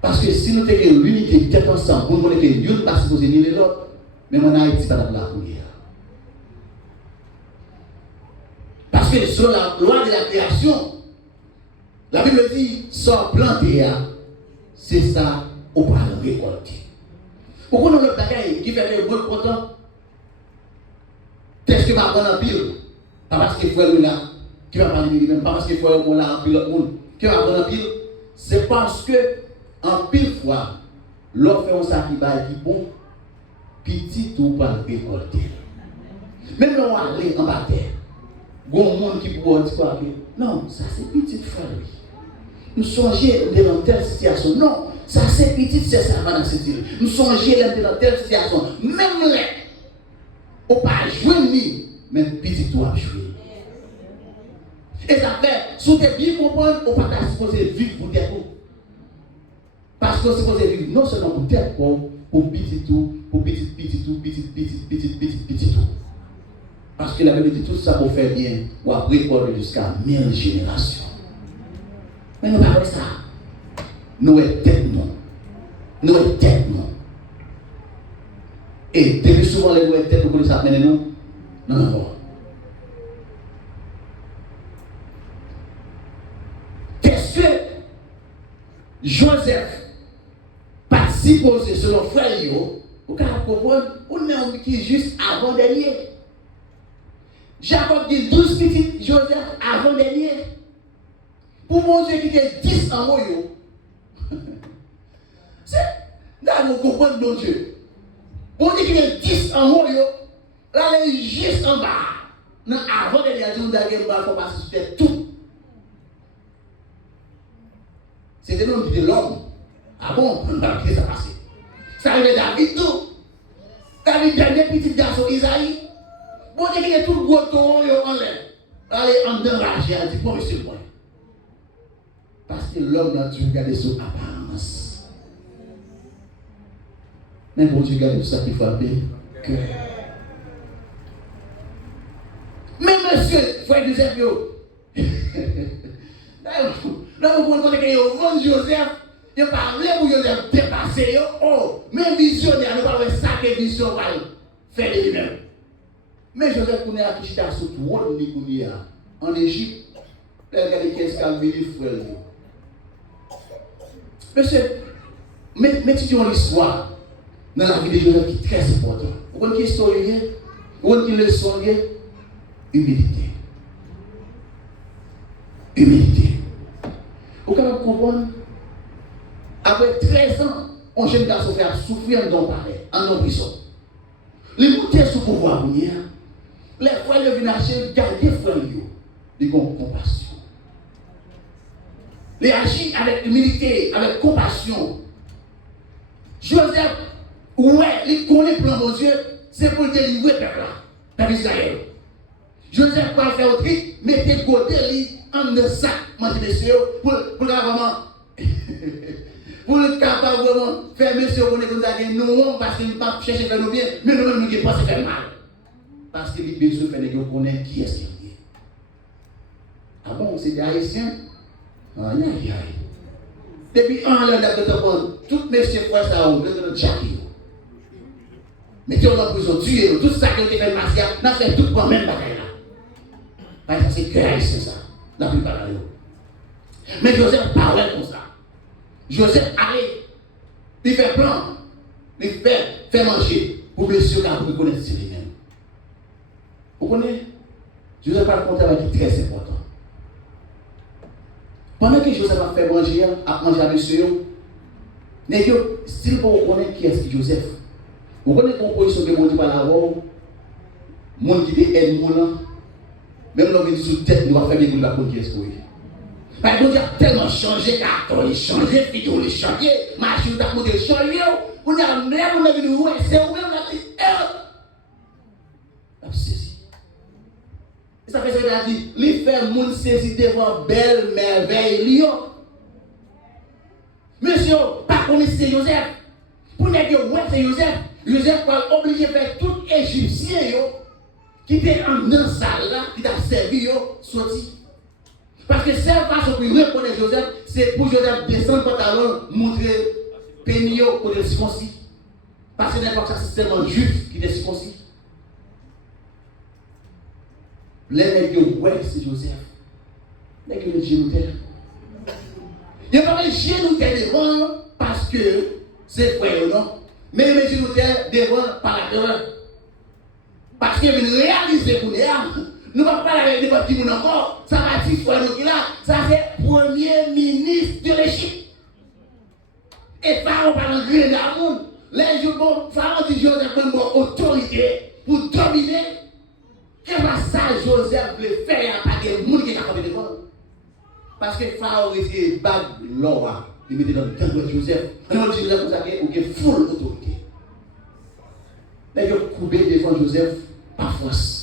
Parce que si nous avons l'unité tête ensemble, pour nous connaître que Dieu ne pas supposé ni l'autre, mais mon Haïti pas dans la prière. Parce que selon la loi de la création, la Bible dit, sans planter, c'est ça, on va le récolter. Pourquoi nous avons le bagage qui fait le bon content? Qu'est-ce que va prendre en pile? Pas parce qu'il faut le là, qui va parler de lui-même, pas parce qu'il faut le là en pile l'autre monde, qui va prendre en pile. C'est parce que, en pile fois, l'on fait un sacrifice qui bon, petit tout pas le récolter. Même on va aller en bas terre. Il y a un monde qui pourrait dire quoi? Non, ça c'est petit frère. Nous songeons dans telle situation. Non, ça c'est petit, c'est ça va dans cette île. Nous songeons dans telle situation. Même là, on ne peut pas jouer ni, mais petit tout a joué. Et ça fait, si vous êtes bien comprendre, on ne peut pas supposer vivre pour tête. Parce qu'on est supposé vivre non seulement pour tête, pour petit tout, pour petit tout. Parce que la Bible dit tout ça pour faire bien, ou après pour jusqu'à 1000 générations. Mais nous ne parlons pas de ça. Nous sommes tête, non. Nous sommes tête, non. Et depuis souvent, les nous sommes tête, nous connaissons ça, mais nous, non. Qu'est-ce que Joseph participe selon frère, vous pouvez comprendre, on est un qui juste avant-dernier. Jacob dit 12 petites, Joseph avant-dernier. Pour mon Dieu qui était 10 en haut, c'est là vous comprenez mon Dieu. Pour Dieu qui était 10 en haut, là il est juste en bas. Non, avant-dernier, il faut passer sur tout. C'était l'homme qui était l'homme. Ah bon, on va ça passer. Ça arrivait David tout. David, dernier petit garçon, Isaïe. Bon, dès qu'il y a tout le gros tour en l'air, allez en enragé, elle dit, bon, monsieur le point. Parce que l'homme a dû regarder son apparence. Mais bon Dieu, regarde tout ça qui frappe que. Mais monsieur, frère Joseph, là, vous pouvez dire que vous Joseph, il parle pour Joseph dépasser. Oh, mais visionnaire, ne pas faire ça que vision va faire de lui-même. Mais Joseph connaît à qui sur tout en Égypte, il a regardé qu'est-ce qu'a vu les frères. Monsieur, mettons l'histoire dans la vie de Joseph qui est très importante. Vous connaissez l'histoire, vous connaissez le leçon, humilité. Humilité. Vous pouvez comprendre, après 13 ans, un jeune garçon fait souffrir dans pareil, en prison. Les montées sous pouvoir, les frères viennent acheter, garder les frères, ils ont compassion. Les agir avec humilité, avec compassion. Joseph, ouais, il connaît le plan de Dieu, c'est pour délivrer le peuple d'Israël. Joseph va faire autre, mettez côté lui en sac, manger des cieux, pour vraiment, pour le capable vraiment faire monsieur qu'on est comme ça, nous, parce qu'il ne pas chercher à faire nous bien, mais nous-mêmes, nous ne pas faire mal. Parce que les besoins fait que nous connaissons qui est-ce qui est. Ah bon, c'est des Haïtiens? Aïe, aïe, aïe. Depuis un an, on a toutes mes frères, ça ont besoin de Jackie. Mettez-vous en prison, tuez-vous, tout ça qui a été fait martial, on a fait tout pour la même bataille là. Parce que c'est que Haïtien ça, la plupart de nous. Mais Joseph parlait comme ça. Joseph allait, il fait plan, il fait manger pour monsieur car vous connaissez ses lui-même. Vous connaissez? Joseph a un travail qui est très important. Pendant que Joseph a fait manger à monsieur, s'il vous connaître qui est Joseph, vous connaissez la composition que mon Dieu parle avant, mon qui est mon même l'homme qui sous tête, nous va faire bien pour la qui est parce que Dieu a tellement changé, car on a changé, vidéo on a changé, machine t'a monté changé, on a même on a vu ouais, c'est où même la vie. Ça fait ce qu'il a dit, lui fait monde saisir devant belle merveille Lyon. Monsieur, pas connaître c'est Joseph. Pour ne dire ouais c'est Joseph, Joseph va obligé de faire tout Égyptien qui était en dans salle là, qui t'a servi sorti. Parce que cette façon pour reconnaître Joseph, c'est pour Joseph descendre pantalon, montrer pénio pour les circoncis. Parce que n'importe quel système juif qui est circoncis. Les nègres, ouais, c'est Joseph. Les nègres, les génoutaires. Il n'y a pas de génoutaires devant parce que c'est frère, non? Mais les génoutaires devant par la peur. Parce qu'ils viennent réaliser pour nous. Nous ne pouvons pas parler avec des petits gens encore. Ça va dire frère nous qui là. Ça c'est premier ministre de l'Égypte. Et Pharaon parle en gré d'amour. Les jours, bon, Pharaon dit Joseph a une autorité pour dominer. Qu'est-ce que ça Joseph voulait faire à pas de monde qui est capable de devant? Parce que Pharaon était bag l'or. Il mettait dans le temps de Joseph. On a dit Joseph comme ça, il a full autorité. Mais il a coupé devant Joseph par force.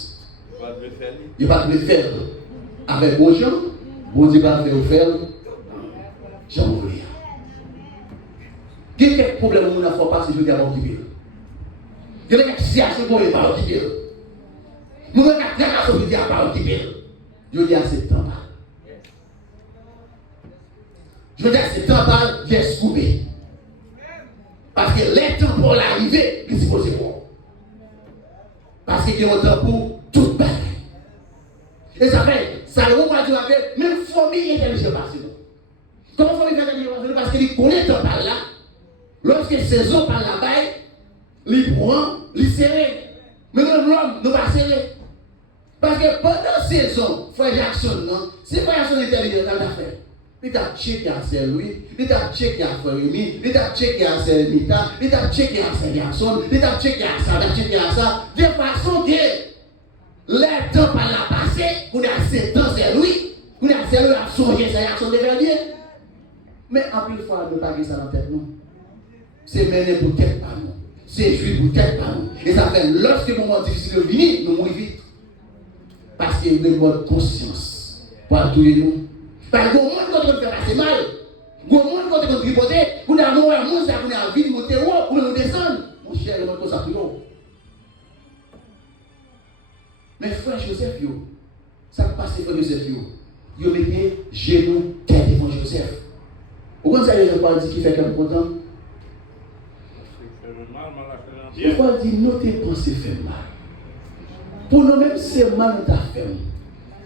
Il va te le faire avec vos gens. Bon Dieu va le faire. J'en voulais. Il y a quelques problèmes où on n'a pas si je dis à l'occuper. Il y a quelques situations où on n'est pas occupé. Nous avons des situations où on n'est pas occupé. Je dis à ce temps. Je dis à ce temps, il est scoopé. Parce que les temps pour l'arrivée, il est supposé bon. Parce qu'il y a un temps pour tout bagaille. Et ça fait, ça le revoit du avec, même famille intelligente parce que. Comment famille intelligente parce qu'il connaît le temps par là. Lorsque saison par là-bas, il prend, il serre. Mais même l'homme ne va pas serrer. Parce que pendant saison, frère Jackson, non, si frère Jackson intelligent, il a fait. Il t'a checké à Saint Louis, il t'a checké à Frère Rémi, il t'a checké à Saint Mita, il t'a checké à Saint Jackson, il t'a checké à ça, il t'a checké à ça. De façon que les temps par la passé, on a 7 ans Saint Louis, on a Saint Louis à songer Saint Jackson de Verdier. Mais en plus de fois, ne pas ça dans la tête, non. C'est mené pour tête par nous, c'est joué pour tête par nous. Et ça fait lorsque le moment difficile vient, nous mourons vite. Parce qu'il y a une bonne conscience pour tous les nous. Parce que le monde quand on fait passer mal, le monde quand on tripote, on a un monde, on a envie de monter haut, on a descendre. Mon cher, le monde comme ça plus haut. Mais frère Joseph, ça passe frère Joseph, il mettait genoux tête devant Joseph. Vous comprenez ça, je parle dit qui fait qu'elle est content? Je parle dit, nos tes pensées fait mal. Pour nous-mêmes, c'est mal nous t'a fait.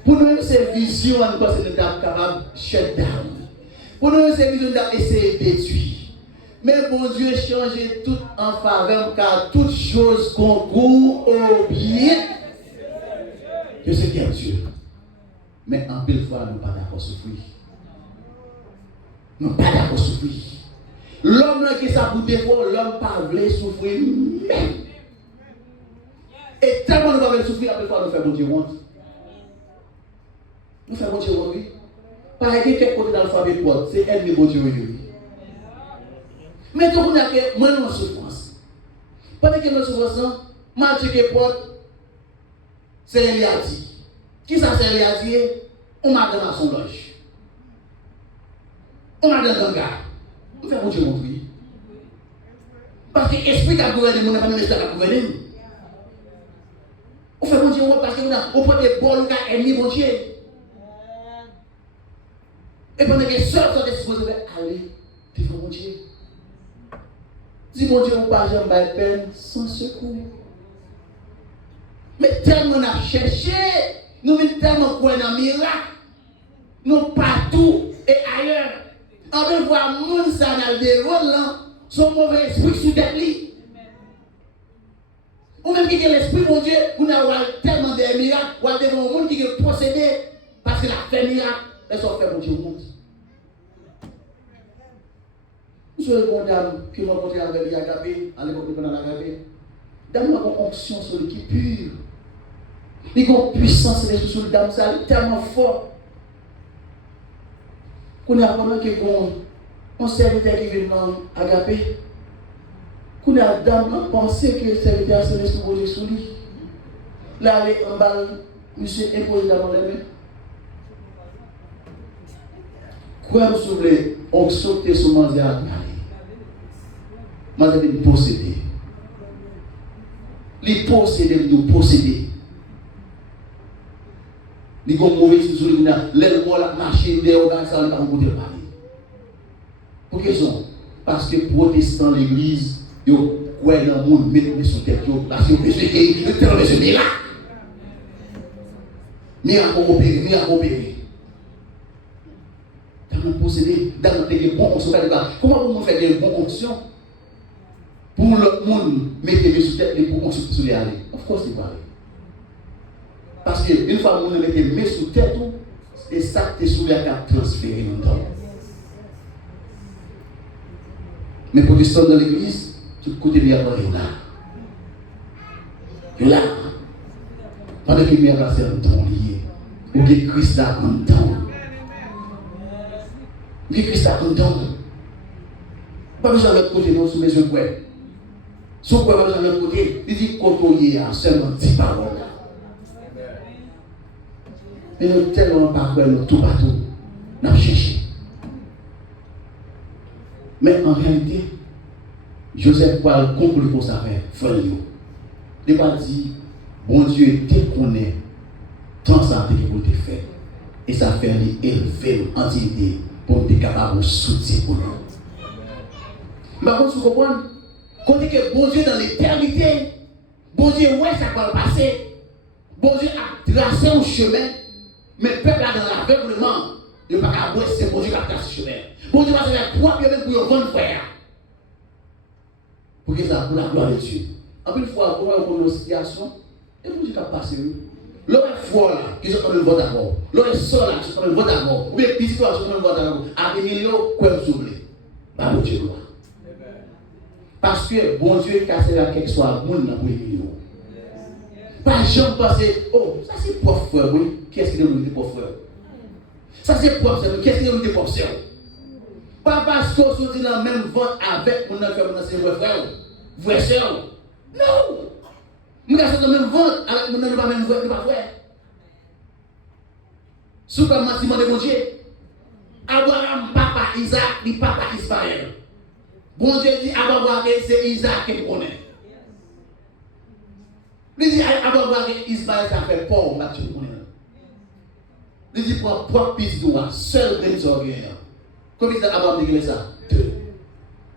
Pour nous, c'est vision, nous sommes capables de shut down. Pour nous, c'est vision d'essayer de détruire. Mais bon Dieu, change tout en faveur, car toute chose concourt au bien de ce qui est Dieu. Mais en pile fois, nous ne sommes pas d'accord souffrir. Nous ne sommes pas d'accord souffrir. L'homme qui est pour défaut, l'homme pas voulu souffrir même. Et tellement nous ne pouvons souffrir, après fois, nous faisons bon Dieu honte. Nous faisons bon Dieu honte, oui. Par exemple, quel côté dans l'alphabet porte, c'est elle qui bon Dieu oui. Mais donc, on a que moi, nous en souffrance. Pendant que nous souffrance, mal Dieu qui porte, c'est Eliadi. Qui ça c'est Eliadi? On m'a donné à son loge. On m'a donné un gars. On fait bon Dieu montrer. Parce que l'esprit qui a gouverné, on n'a pas même l'esprit qui a gouverné. On fait bon Dieu parce qu'on prend des bols qui ont ennemi bon Dieu. Et pendant que seul sont disposés à aller devant mon Dieu. Dis mon Dieu, on ne peut pas jamais peine sans secours. Mais tellement on a cherché, nous venons tellement pour un miracle, nous partout et ailleurs. On veut voir moun ça dans le rôle, son mauvais esprit sous tête li. Ou même qui est l'esprit, mon Dieu, vous n'avez tellement de miracles, ou avez devant un monde qui est possédé parce qu'il a fait miracle. Laisse-moi faire mon Dieu au monde. Vous savez une dame qui m'a rencontré avec l'Agapé, à l'époque de l'Agapé. Dame a une onction sur lui qui est pure. Il a une puissance sur le dame, ça est tellement fort. Qu'on a pendant que on serviteur qui vient dans Agapé. Qu'on a dame pensé que le serviteur se laisse poser sur lui. Là, elle est en bas, monsieur imposé dans les mains. Quoi vous souvenez, on saute sur le mandat. Moi, je vais nous posséder. Les posséder, nous posséder. Les gens mauvais sur les gens, les gens la marché, les organisations, ils ne vont pas parler. Pour quelle raison? Parce que les protestants, l'église, ils ont dans le monde, mettent sur tête, parce qu'ils ont besoin de faire un miracle. Miracle opéré. Dans le posséder, dans le bon onction. Comment vous faites des bons onctions? Pour le monde, mettez sous tête et pour onction sur les aller. Of course, c'est pareil. Parce qu'une fois que vous mettez mes sous tête, c'est ça que sous les a transféré dans le temps. Mais pour descendre dans l'église, tout côté de l'Irlande, il y a là. Pendant que le miracle c'est un temps lié, ou que Christ a un temps. Ou que Christ a un temps. Pas besoin de l'autre côté, non, sous mes yeux. Sous quoi, pas besoin de l'autre côté, il dit qu'on y a seulement 10 paroles. Mais nous tellement pas quoi, nous tout partout, nous avons cherché. Mais en réalité, Joseph parle conclu pour ça faire, frère. Il va dire, bon Dieu, dès qu'on est, tant ça a été pour te faire. Et ça fait élever l'entité pour être capable de soutenir pour nous. Mais vous comprenez? Quand que bon Dieu dans l'éternité, bon Dieu, ouais, ça va passer. Bon Dieu a tracé un chemin, mais le peuple a dans l'aveuglement. Il n'y a pas qu'à voir c'est bon Dieu qui a tracé le chemin. Bon Dieu va se faire propre même pour vendre frère. Pour que ça pour la gloire de Dieu. En plus, une fois, on a une situation, et bon Dieu qui a passé. L'homme est fort là, qui sont comme un vote d'abord. L'homme est sort là, qui sont comme un vote d'abord. Ou bien, petit histoire, qui sont comme un vote d'abord. À des millions, quoi vous soublez. Bah, bon Dieu, gloire. Parce que bon Dieu est cassé là quelque soit bon dans pour les millions. Pas jamais penser, oh, ça c'est pauvre frère, oui. Qu'est-ce qu'il est pauvre frère? Ça c'est pauvre frère, qu'est-ce qu'il est pauvre frère? Pas parce qu'on se dit dans le même vote avec mon frère, mon frère, vrai frère. Non! Nous sommes dans le même vote avec mon frère, même frère. Sous comme bâtiment de mon Dieu. Abraham, papa Isaac, ni papa Ismaël. Bon Dieu dit, Abraham, c'est Isaac qui connaît. Il dit, Abraham, Ismaël, ça fait pauvre, Mathieu, connaît. Il dit, pour propre piste droit, seul des orgueils. Comme il dit, Abraham dit ça? 2.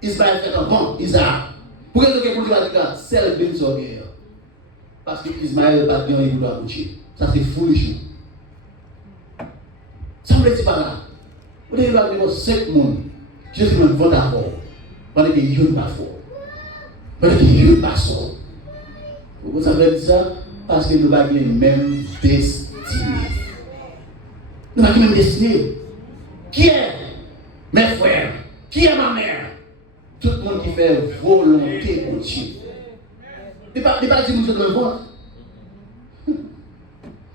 Ismaël fait un bon, Isaac. Pourquoi est-ce que vous dites, seul des orgueils? Parce que Ismaël n'a pas bien évolué à coucher. Ça, c'est foolish. Ça me dit pas là. Vous avez eu 5 personnes. Je suis même vote d'abord. Pendant que Dieu n'est pas fort. Pendant que Dieu n'est pas fort. Vous savez ça? Parce que nous avons la même destinée. Nous avons la même destinée. Qui est mes frères? Qui est ma mère? Tout le monde qui fait volonté pour Dieu. Il ne peut pas dire que nous sommes dans le vote.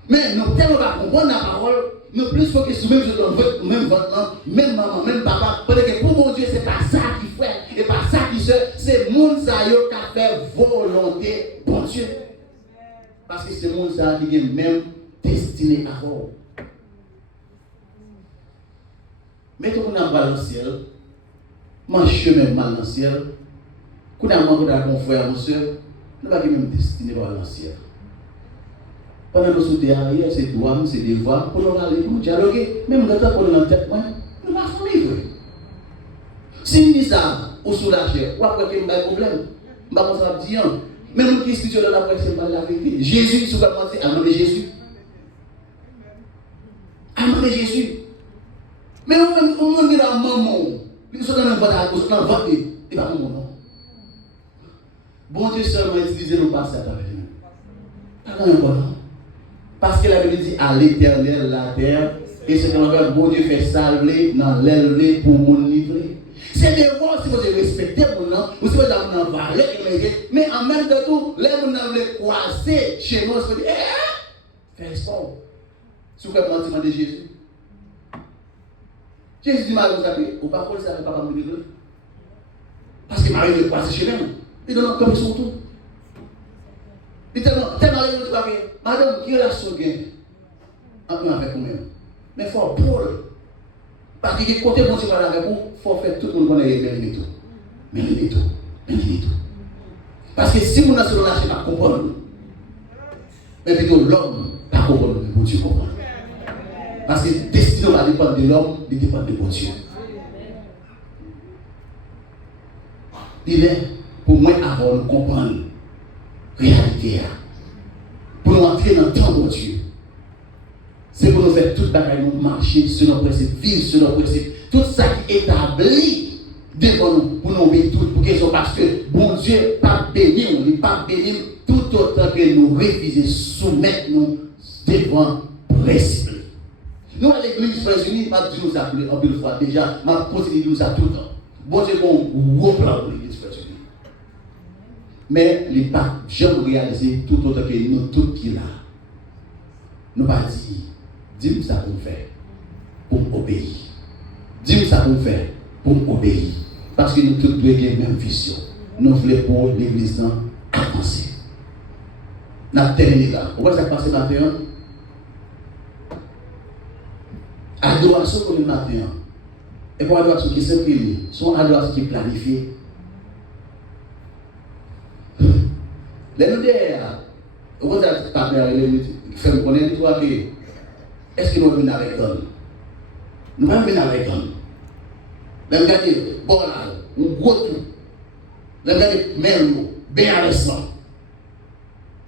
Mais nous ne pouvons pas comprendre la parole. Nous plus focus sur même vote, même vote, même maman, même papa. Parce que pour mon Dieu, ce n'est pas ça qui fait. Et pas ça qui se. C'est le monde qui a fait volonté pour Dieu. Parce que c'est le monde qui a même destiné à vous. Mettons-nous dans le ciel. mon chemin mal dans le ciel. Quand on a mon frère, mon soeur, nous n'avons pas même destiné pour aller dans le ciel. Pendant que nous sommes derrière, c'est droit, c'est devoir, pour nous aller, pour nous dialoguer, même quand on est dans la tête, nous ne pouvons pas vivre. Si nous disons ça, ou soulager, ou après qu'il y a un problème, nous ne pouvons pas dire, même nous qui sommes dans la presse, c'est pas la vérité. Jésus, si vous avez dit, à nom de Jésus. À nom de Jésus. Mais on est dans le moment, ils sont dans le vote, ils sont dans le vote, et pas mon nom. Bon Dieu seulement utilisé nos passés à travers nous. Pas dans le vote. Parce que la Bible dit à l'éternel la terre, et ce qu'on appelle bon Dieu fait salver dans l'aile pour mon livrer. C'est des voix si vous respectez mon nom, ou si vous avez un valeur, mais en même temps, les gens veulent croiser chez nous, se dire, fais sport. Si vous faites mentir de Jésus. Jésus dit, Marie, vous savez, ou pas, ça ne va pas me dire. Parce que Marie veut croiser chez nous. Il donne comme son tout. Il tellement il dit, madame, qui est la sauguée avec vous-même. Mais il faut pour. Parce que côté bon, si vous avec vous, il faut faire tout le monde connaît les tout. Mais les tout. Parce que si vous n'avez pas lâché, pas comprendre. Mais plutôt l'homme, pas comprendre, mais Dieu comprend. Parce que le destin va dépendre de l'homme, il dépend de Dieu. Il est pour moi avant de comprendre la réalité. Pour nous entrer dans le temps de Dieu. C'est pour nous faire toute bagaille, nous marcher sur nos principes, vivre sur nos principes. Tout ça qui est établi devant nous, pour nous obéir tout, pour qu'ils soient parce que bon Dieu pas béni, on n'est pas béni tout autant que nous refuser, soumettre nous devant principe. Nous à l'église frères unis, pas dire nous ça en plus de fois déjà, m'a continué de nous ça tout le temps. Bon Dieu bon gros plan pour l'église frères unis. Mais les pas jamais réalisé tout autant que nous tous qui là. Nous pas dire dis-nous ça pour faire pour obéir. Dis-nous ça pour faire pour obéir. Parce que nous tous devons avoir la même vision. Nous voulons pour l'église avancer. Nous avons terminé là. Vous voyez ce qui s'est passé matin? Adoration pour le matin. Et pour adoration qui s'imprime, son adoration qui est planifiée. Les nous derrière, vous voyez ce qui fait me connaître toi que est-ce que nous venons avec eux? Nous venons avec eux. Nous regardons, bon là, on gros tout. Nous regardons, même, bien avec ça.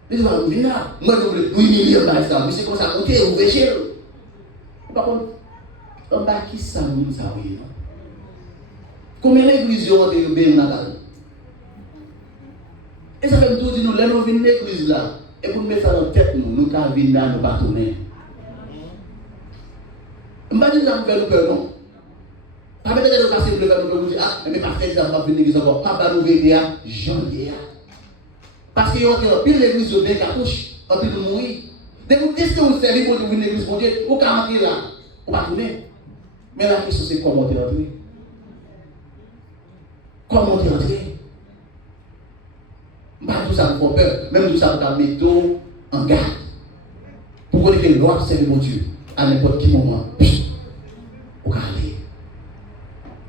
Nous disons, nous venons là, moi je voulais 8 millions par exemple, mais c'est comme ça, ok, vous véchez. Par contre, on va qui ça nous ça oui. Combien d'églises ont été bien dans la et ça fait tout dire nous, là nous venons l'église là, et pour nous mettre ça dans la tête, nous quand venir là, nous pas tourner. Je ne vais pas dire que nous faisons peur, non. Pas peut-être que nous passons pour le faire, nous dire, ah, mais pas faire ça, on va venir l'église encore. Pas nous venir à janvier. Parce qu'il y a un pile l'église de bien cartouche, un pile de mourir. Dès que vous testez vous servir pour venir l'église, pour Dieu, vous pouvez rentrer là, on va tourner. Mais la question c'est comment tu rentres. Comment tu rentres? Pas tout ça nous fait peur, même tout ça nous met en garde. Pour connaître que l'on observe mon Dieu à n'importe quel moment. Au aller.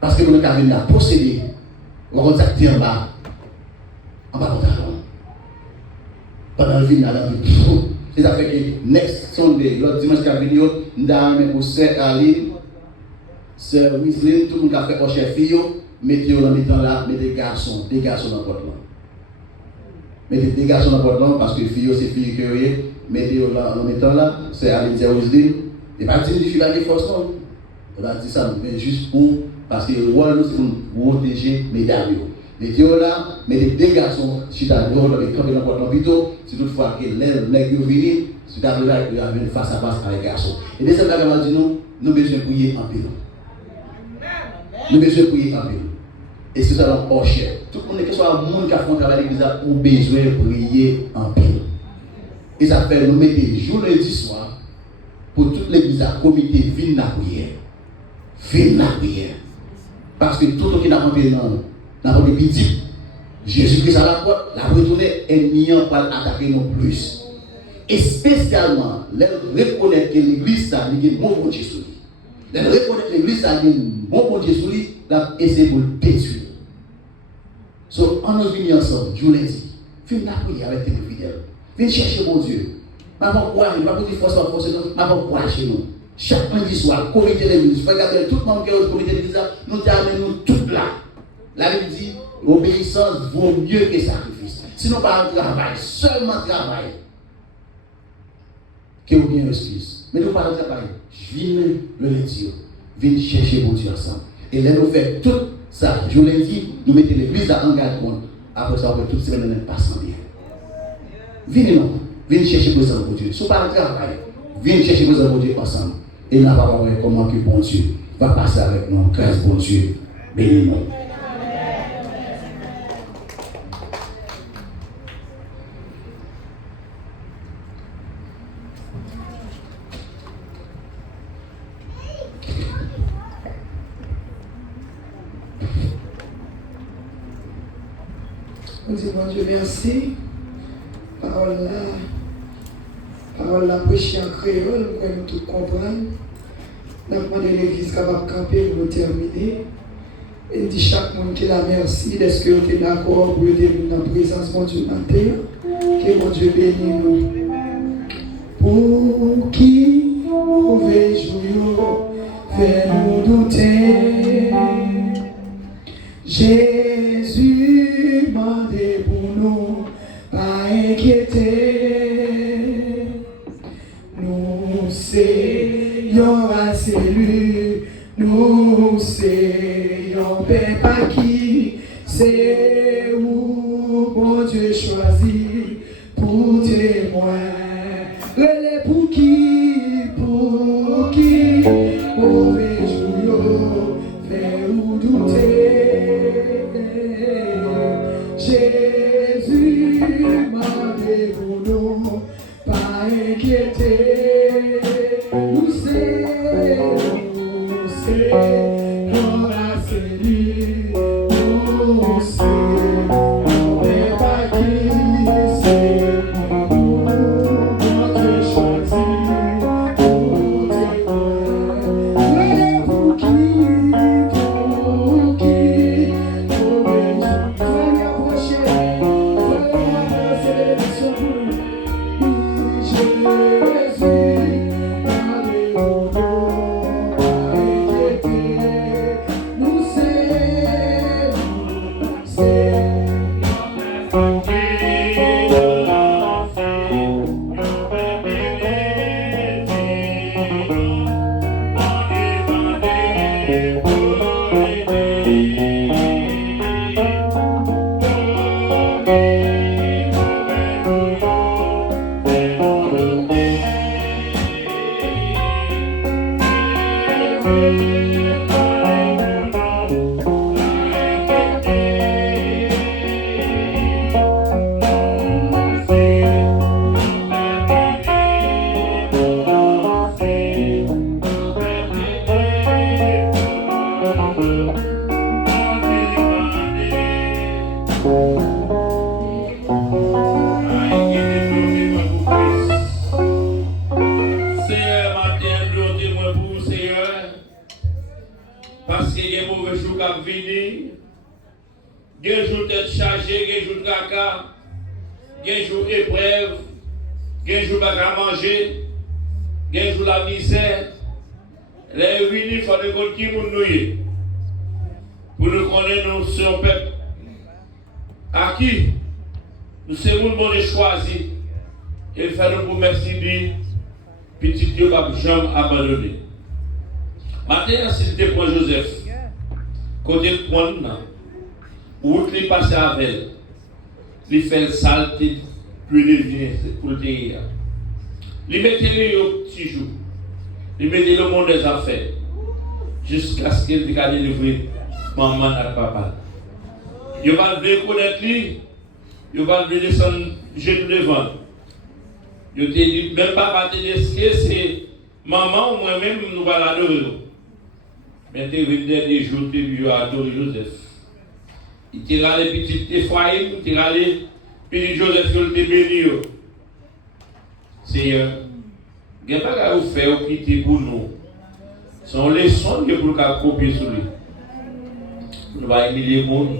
Parce que nous avons venir à procéder. On va contacter en bas de talon. Pendant le vin, c'est ça fait que next Sunday, l'autre dimanche qui a venu, nous avons pour Sœur Aline, Sœur Wisley, tout le monde qui a fait au chef fille, mettez dans le temps là, mettez des garçons dans le porte là. Mettez des garçons dans le porte là, parce que filles c'est filles que vous voyez, mettez dans le temps là, c'est Aline, c'est Wisley. Et pas dire que je suis là, force non. On a dit ça, mais juste pour, parce que le rôle c'est pour protéger les dames. Mettez là, mettez des garçons, si tu as le rôle avec le porte là, si toutefois que les gens viennent, si tu as le rôle, ils viennent face à face avec les garçons. Et dès que ça va dire nous, nous besoin de prier en pile. Nous besoin de prier en pile. Et c'est ça dans hors cher. Tout le monde, que ce soit le monde qui a fait un travail à l'église, a besoin de prier en pile. Et ça fait nous mettre jour et soir pour toute l'église à comité vienne la prière. Vienne la prière. Parce que tout ce qui n'a pas entré dans le petit, Jésus-Christ à la porte, la retourner et n'y pas attaquer non plus. Et spécialement, reconnaître que l'église, ça, il y a un bon Dieu sur lui. De reconnaître l'église, ça a un bon Dieu sur lui, essayer de le détruire. So, on a venu ensemble, je vous l'ai dit. Viens la prière avec tes fidèles. Viens chercher mon Dieu. Je ne vais pas croire, je ne vais pas dire force, je ne vais pas croire chez nous. Chaque lundi soir, comité de l'église, je vais regarder tout le monde qui est au comité de l'église, nous terminons tout là. La Bible dit, l'obéissance vaut mieux que sacrifice. Sinon, par un travail, seulement travail, que vous bien excuse. Mais nous parlons de travail. Viens le lundi, viens chercher mon Dieu ensemble. Et là, nous faisons tout ça. Je vous l'ai dit, nous mettons l'église en garde-compte. Après ça, on peut toute semaine ne pas s'en dire. Viens chercher mon Dieu. Si vous parlez de travail, viens chercher mon Dieu ensemble. Et là, on va voir comment que bon Dieu va passer avec nous. Grâce, bon Dieu. Bénis-nous. On dit, mon Dieu, merci. Parole la prêchée en créole, pour que nous tous comprenions. Nous avons demandé l'église capable de camper pour nous terminer. Et nous dit chaque monde qui la merci. Est-ce que vous êtes d'accord pour aider nous dans la présence de mon Dieu dans la terre? Que mon Dieu bénisse nous. Pour qui mauvais jour fait nous douter. Jésus m'a dit pour nous pas inquiéter. Nous sayons race élue, nous sayons paix pas qui, c'est où bon Dieu choisit pour témoin. Relais pour qui, mauvais jour fait ou douter. Jésus m'a dit pour nous pas inquiéter. Nous c'est qu'on a séduit, nous c'est on n'est pas qui c'est nous, bon Dieu choisit pour témoin. Mais pour qui, faut m'approcher, faut m'avancer l'émission pour nous. Jésus. Pour nous connaître, nous sommes peuple à qui nous sommes le bon choisi et faire une promesse dit petit Dieu va jamais abandonner. Maintenant, s'il te prend Joseph, côté le point, où il passe avec elle, il fait le saleté pour le deviner pour le terre. Il mettait au petit jour, il mettait le monde des affaires, jusqu'à ce qu'il ait délivré maman et papa. Il va le connaître lui, il va le descendre jeune devant. Je te dis, même papa te dit que c'est maman ou moi-même nous allons l'adorer. Mais tu es venu des jours, tu as adoré Joseph. Il t'a les petites foyers, il t'a les petits Joseph, il t'a béni. Seigneur, il n'y a pas qu'à vous faire quitter pour nous. C'est une leçon que pour nous copier sur lui. Pour ne pas humilier le monde.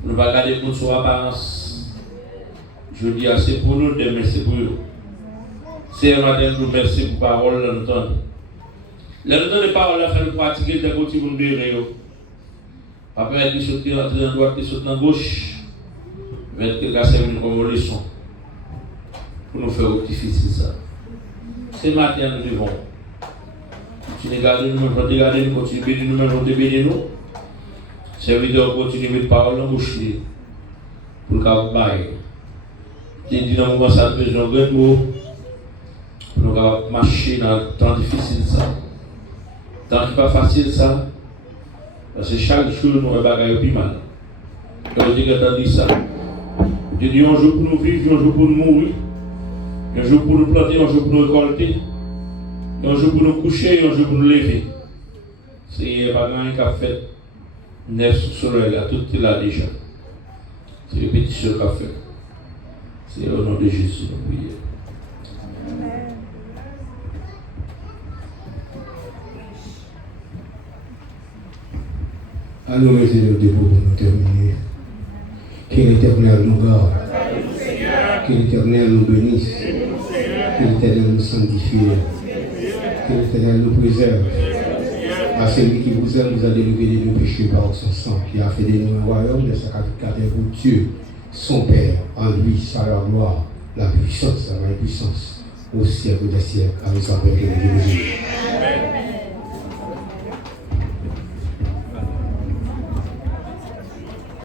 Pour ne pas garder le monde sur apparence. Je dis c'est pour nous, demain c'est pour eux. C'est un matin pour merci pour la parole dans notre temps. Le temps de parole, la faire nous pratiquer des petits pour nous bérer. Après, il saute dans la droite, il saute dans la gauche. Il va être quelqu'un qui servi comme leçon. Pour nous faire rectifier ça. Ce matin, nous devons continuer à garder nous-mêmes, continuer à bénir nous-mêmes, continuer à bénir nous. Serviteur continue de mettre parole en bouche pour le cas bail. J'ai dit dans le moment ça a besoin de grand mot pour nous marcher dans le temps difficile ça. Temps qui n'est pas facile ça. Parce que chaque jour nous avons des bagages plus mal. Donc Dieu a dit ça. Dieu dit un jour pour nous vivre, un jour pour nous mourir. Un jour pour nous planter, un jour pour nous récolter. Un jour pour nous coucher, un jour pour nous lever. C'est pas grand qui a fait neuf sur le soleil là, tout est là déjà. C'est répétition qu'a fait. C'est au nom de Jésus nous prions. Allons mettez-nous debout pour nous terminer. Que l'Éternel nous garde. Que l'Éternel nous bénisse. Que l'Éternel nous sanctifie. Que l'Éternel nous préserve. À celui qui vous aime, vous a délivré de nos péchés par son sang, qui a fait de nous un royaume de sacrificateurs pour Dieu, son Père. En lui, soit la gloire, la puissance, la puissance, au siècle des siècles, avec sa paix et Jésus.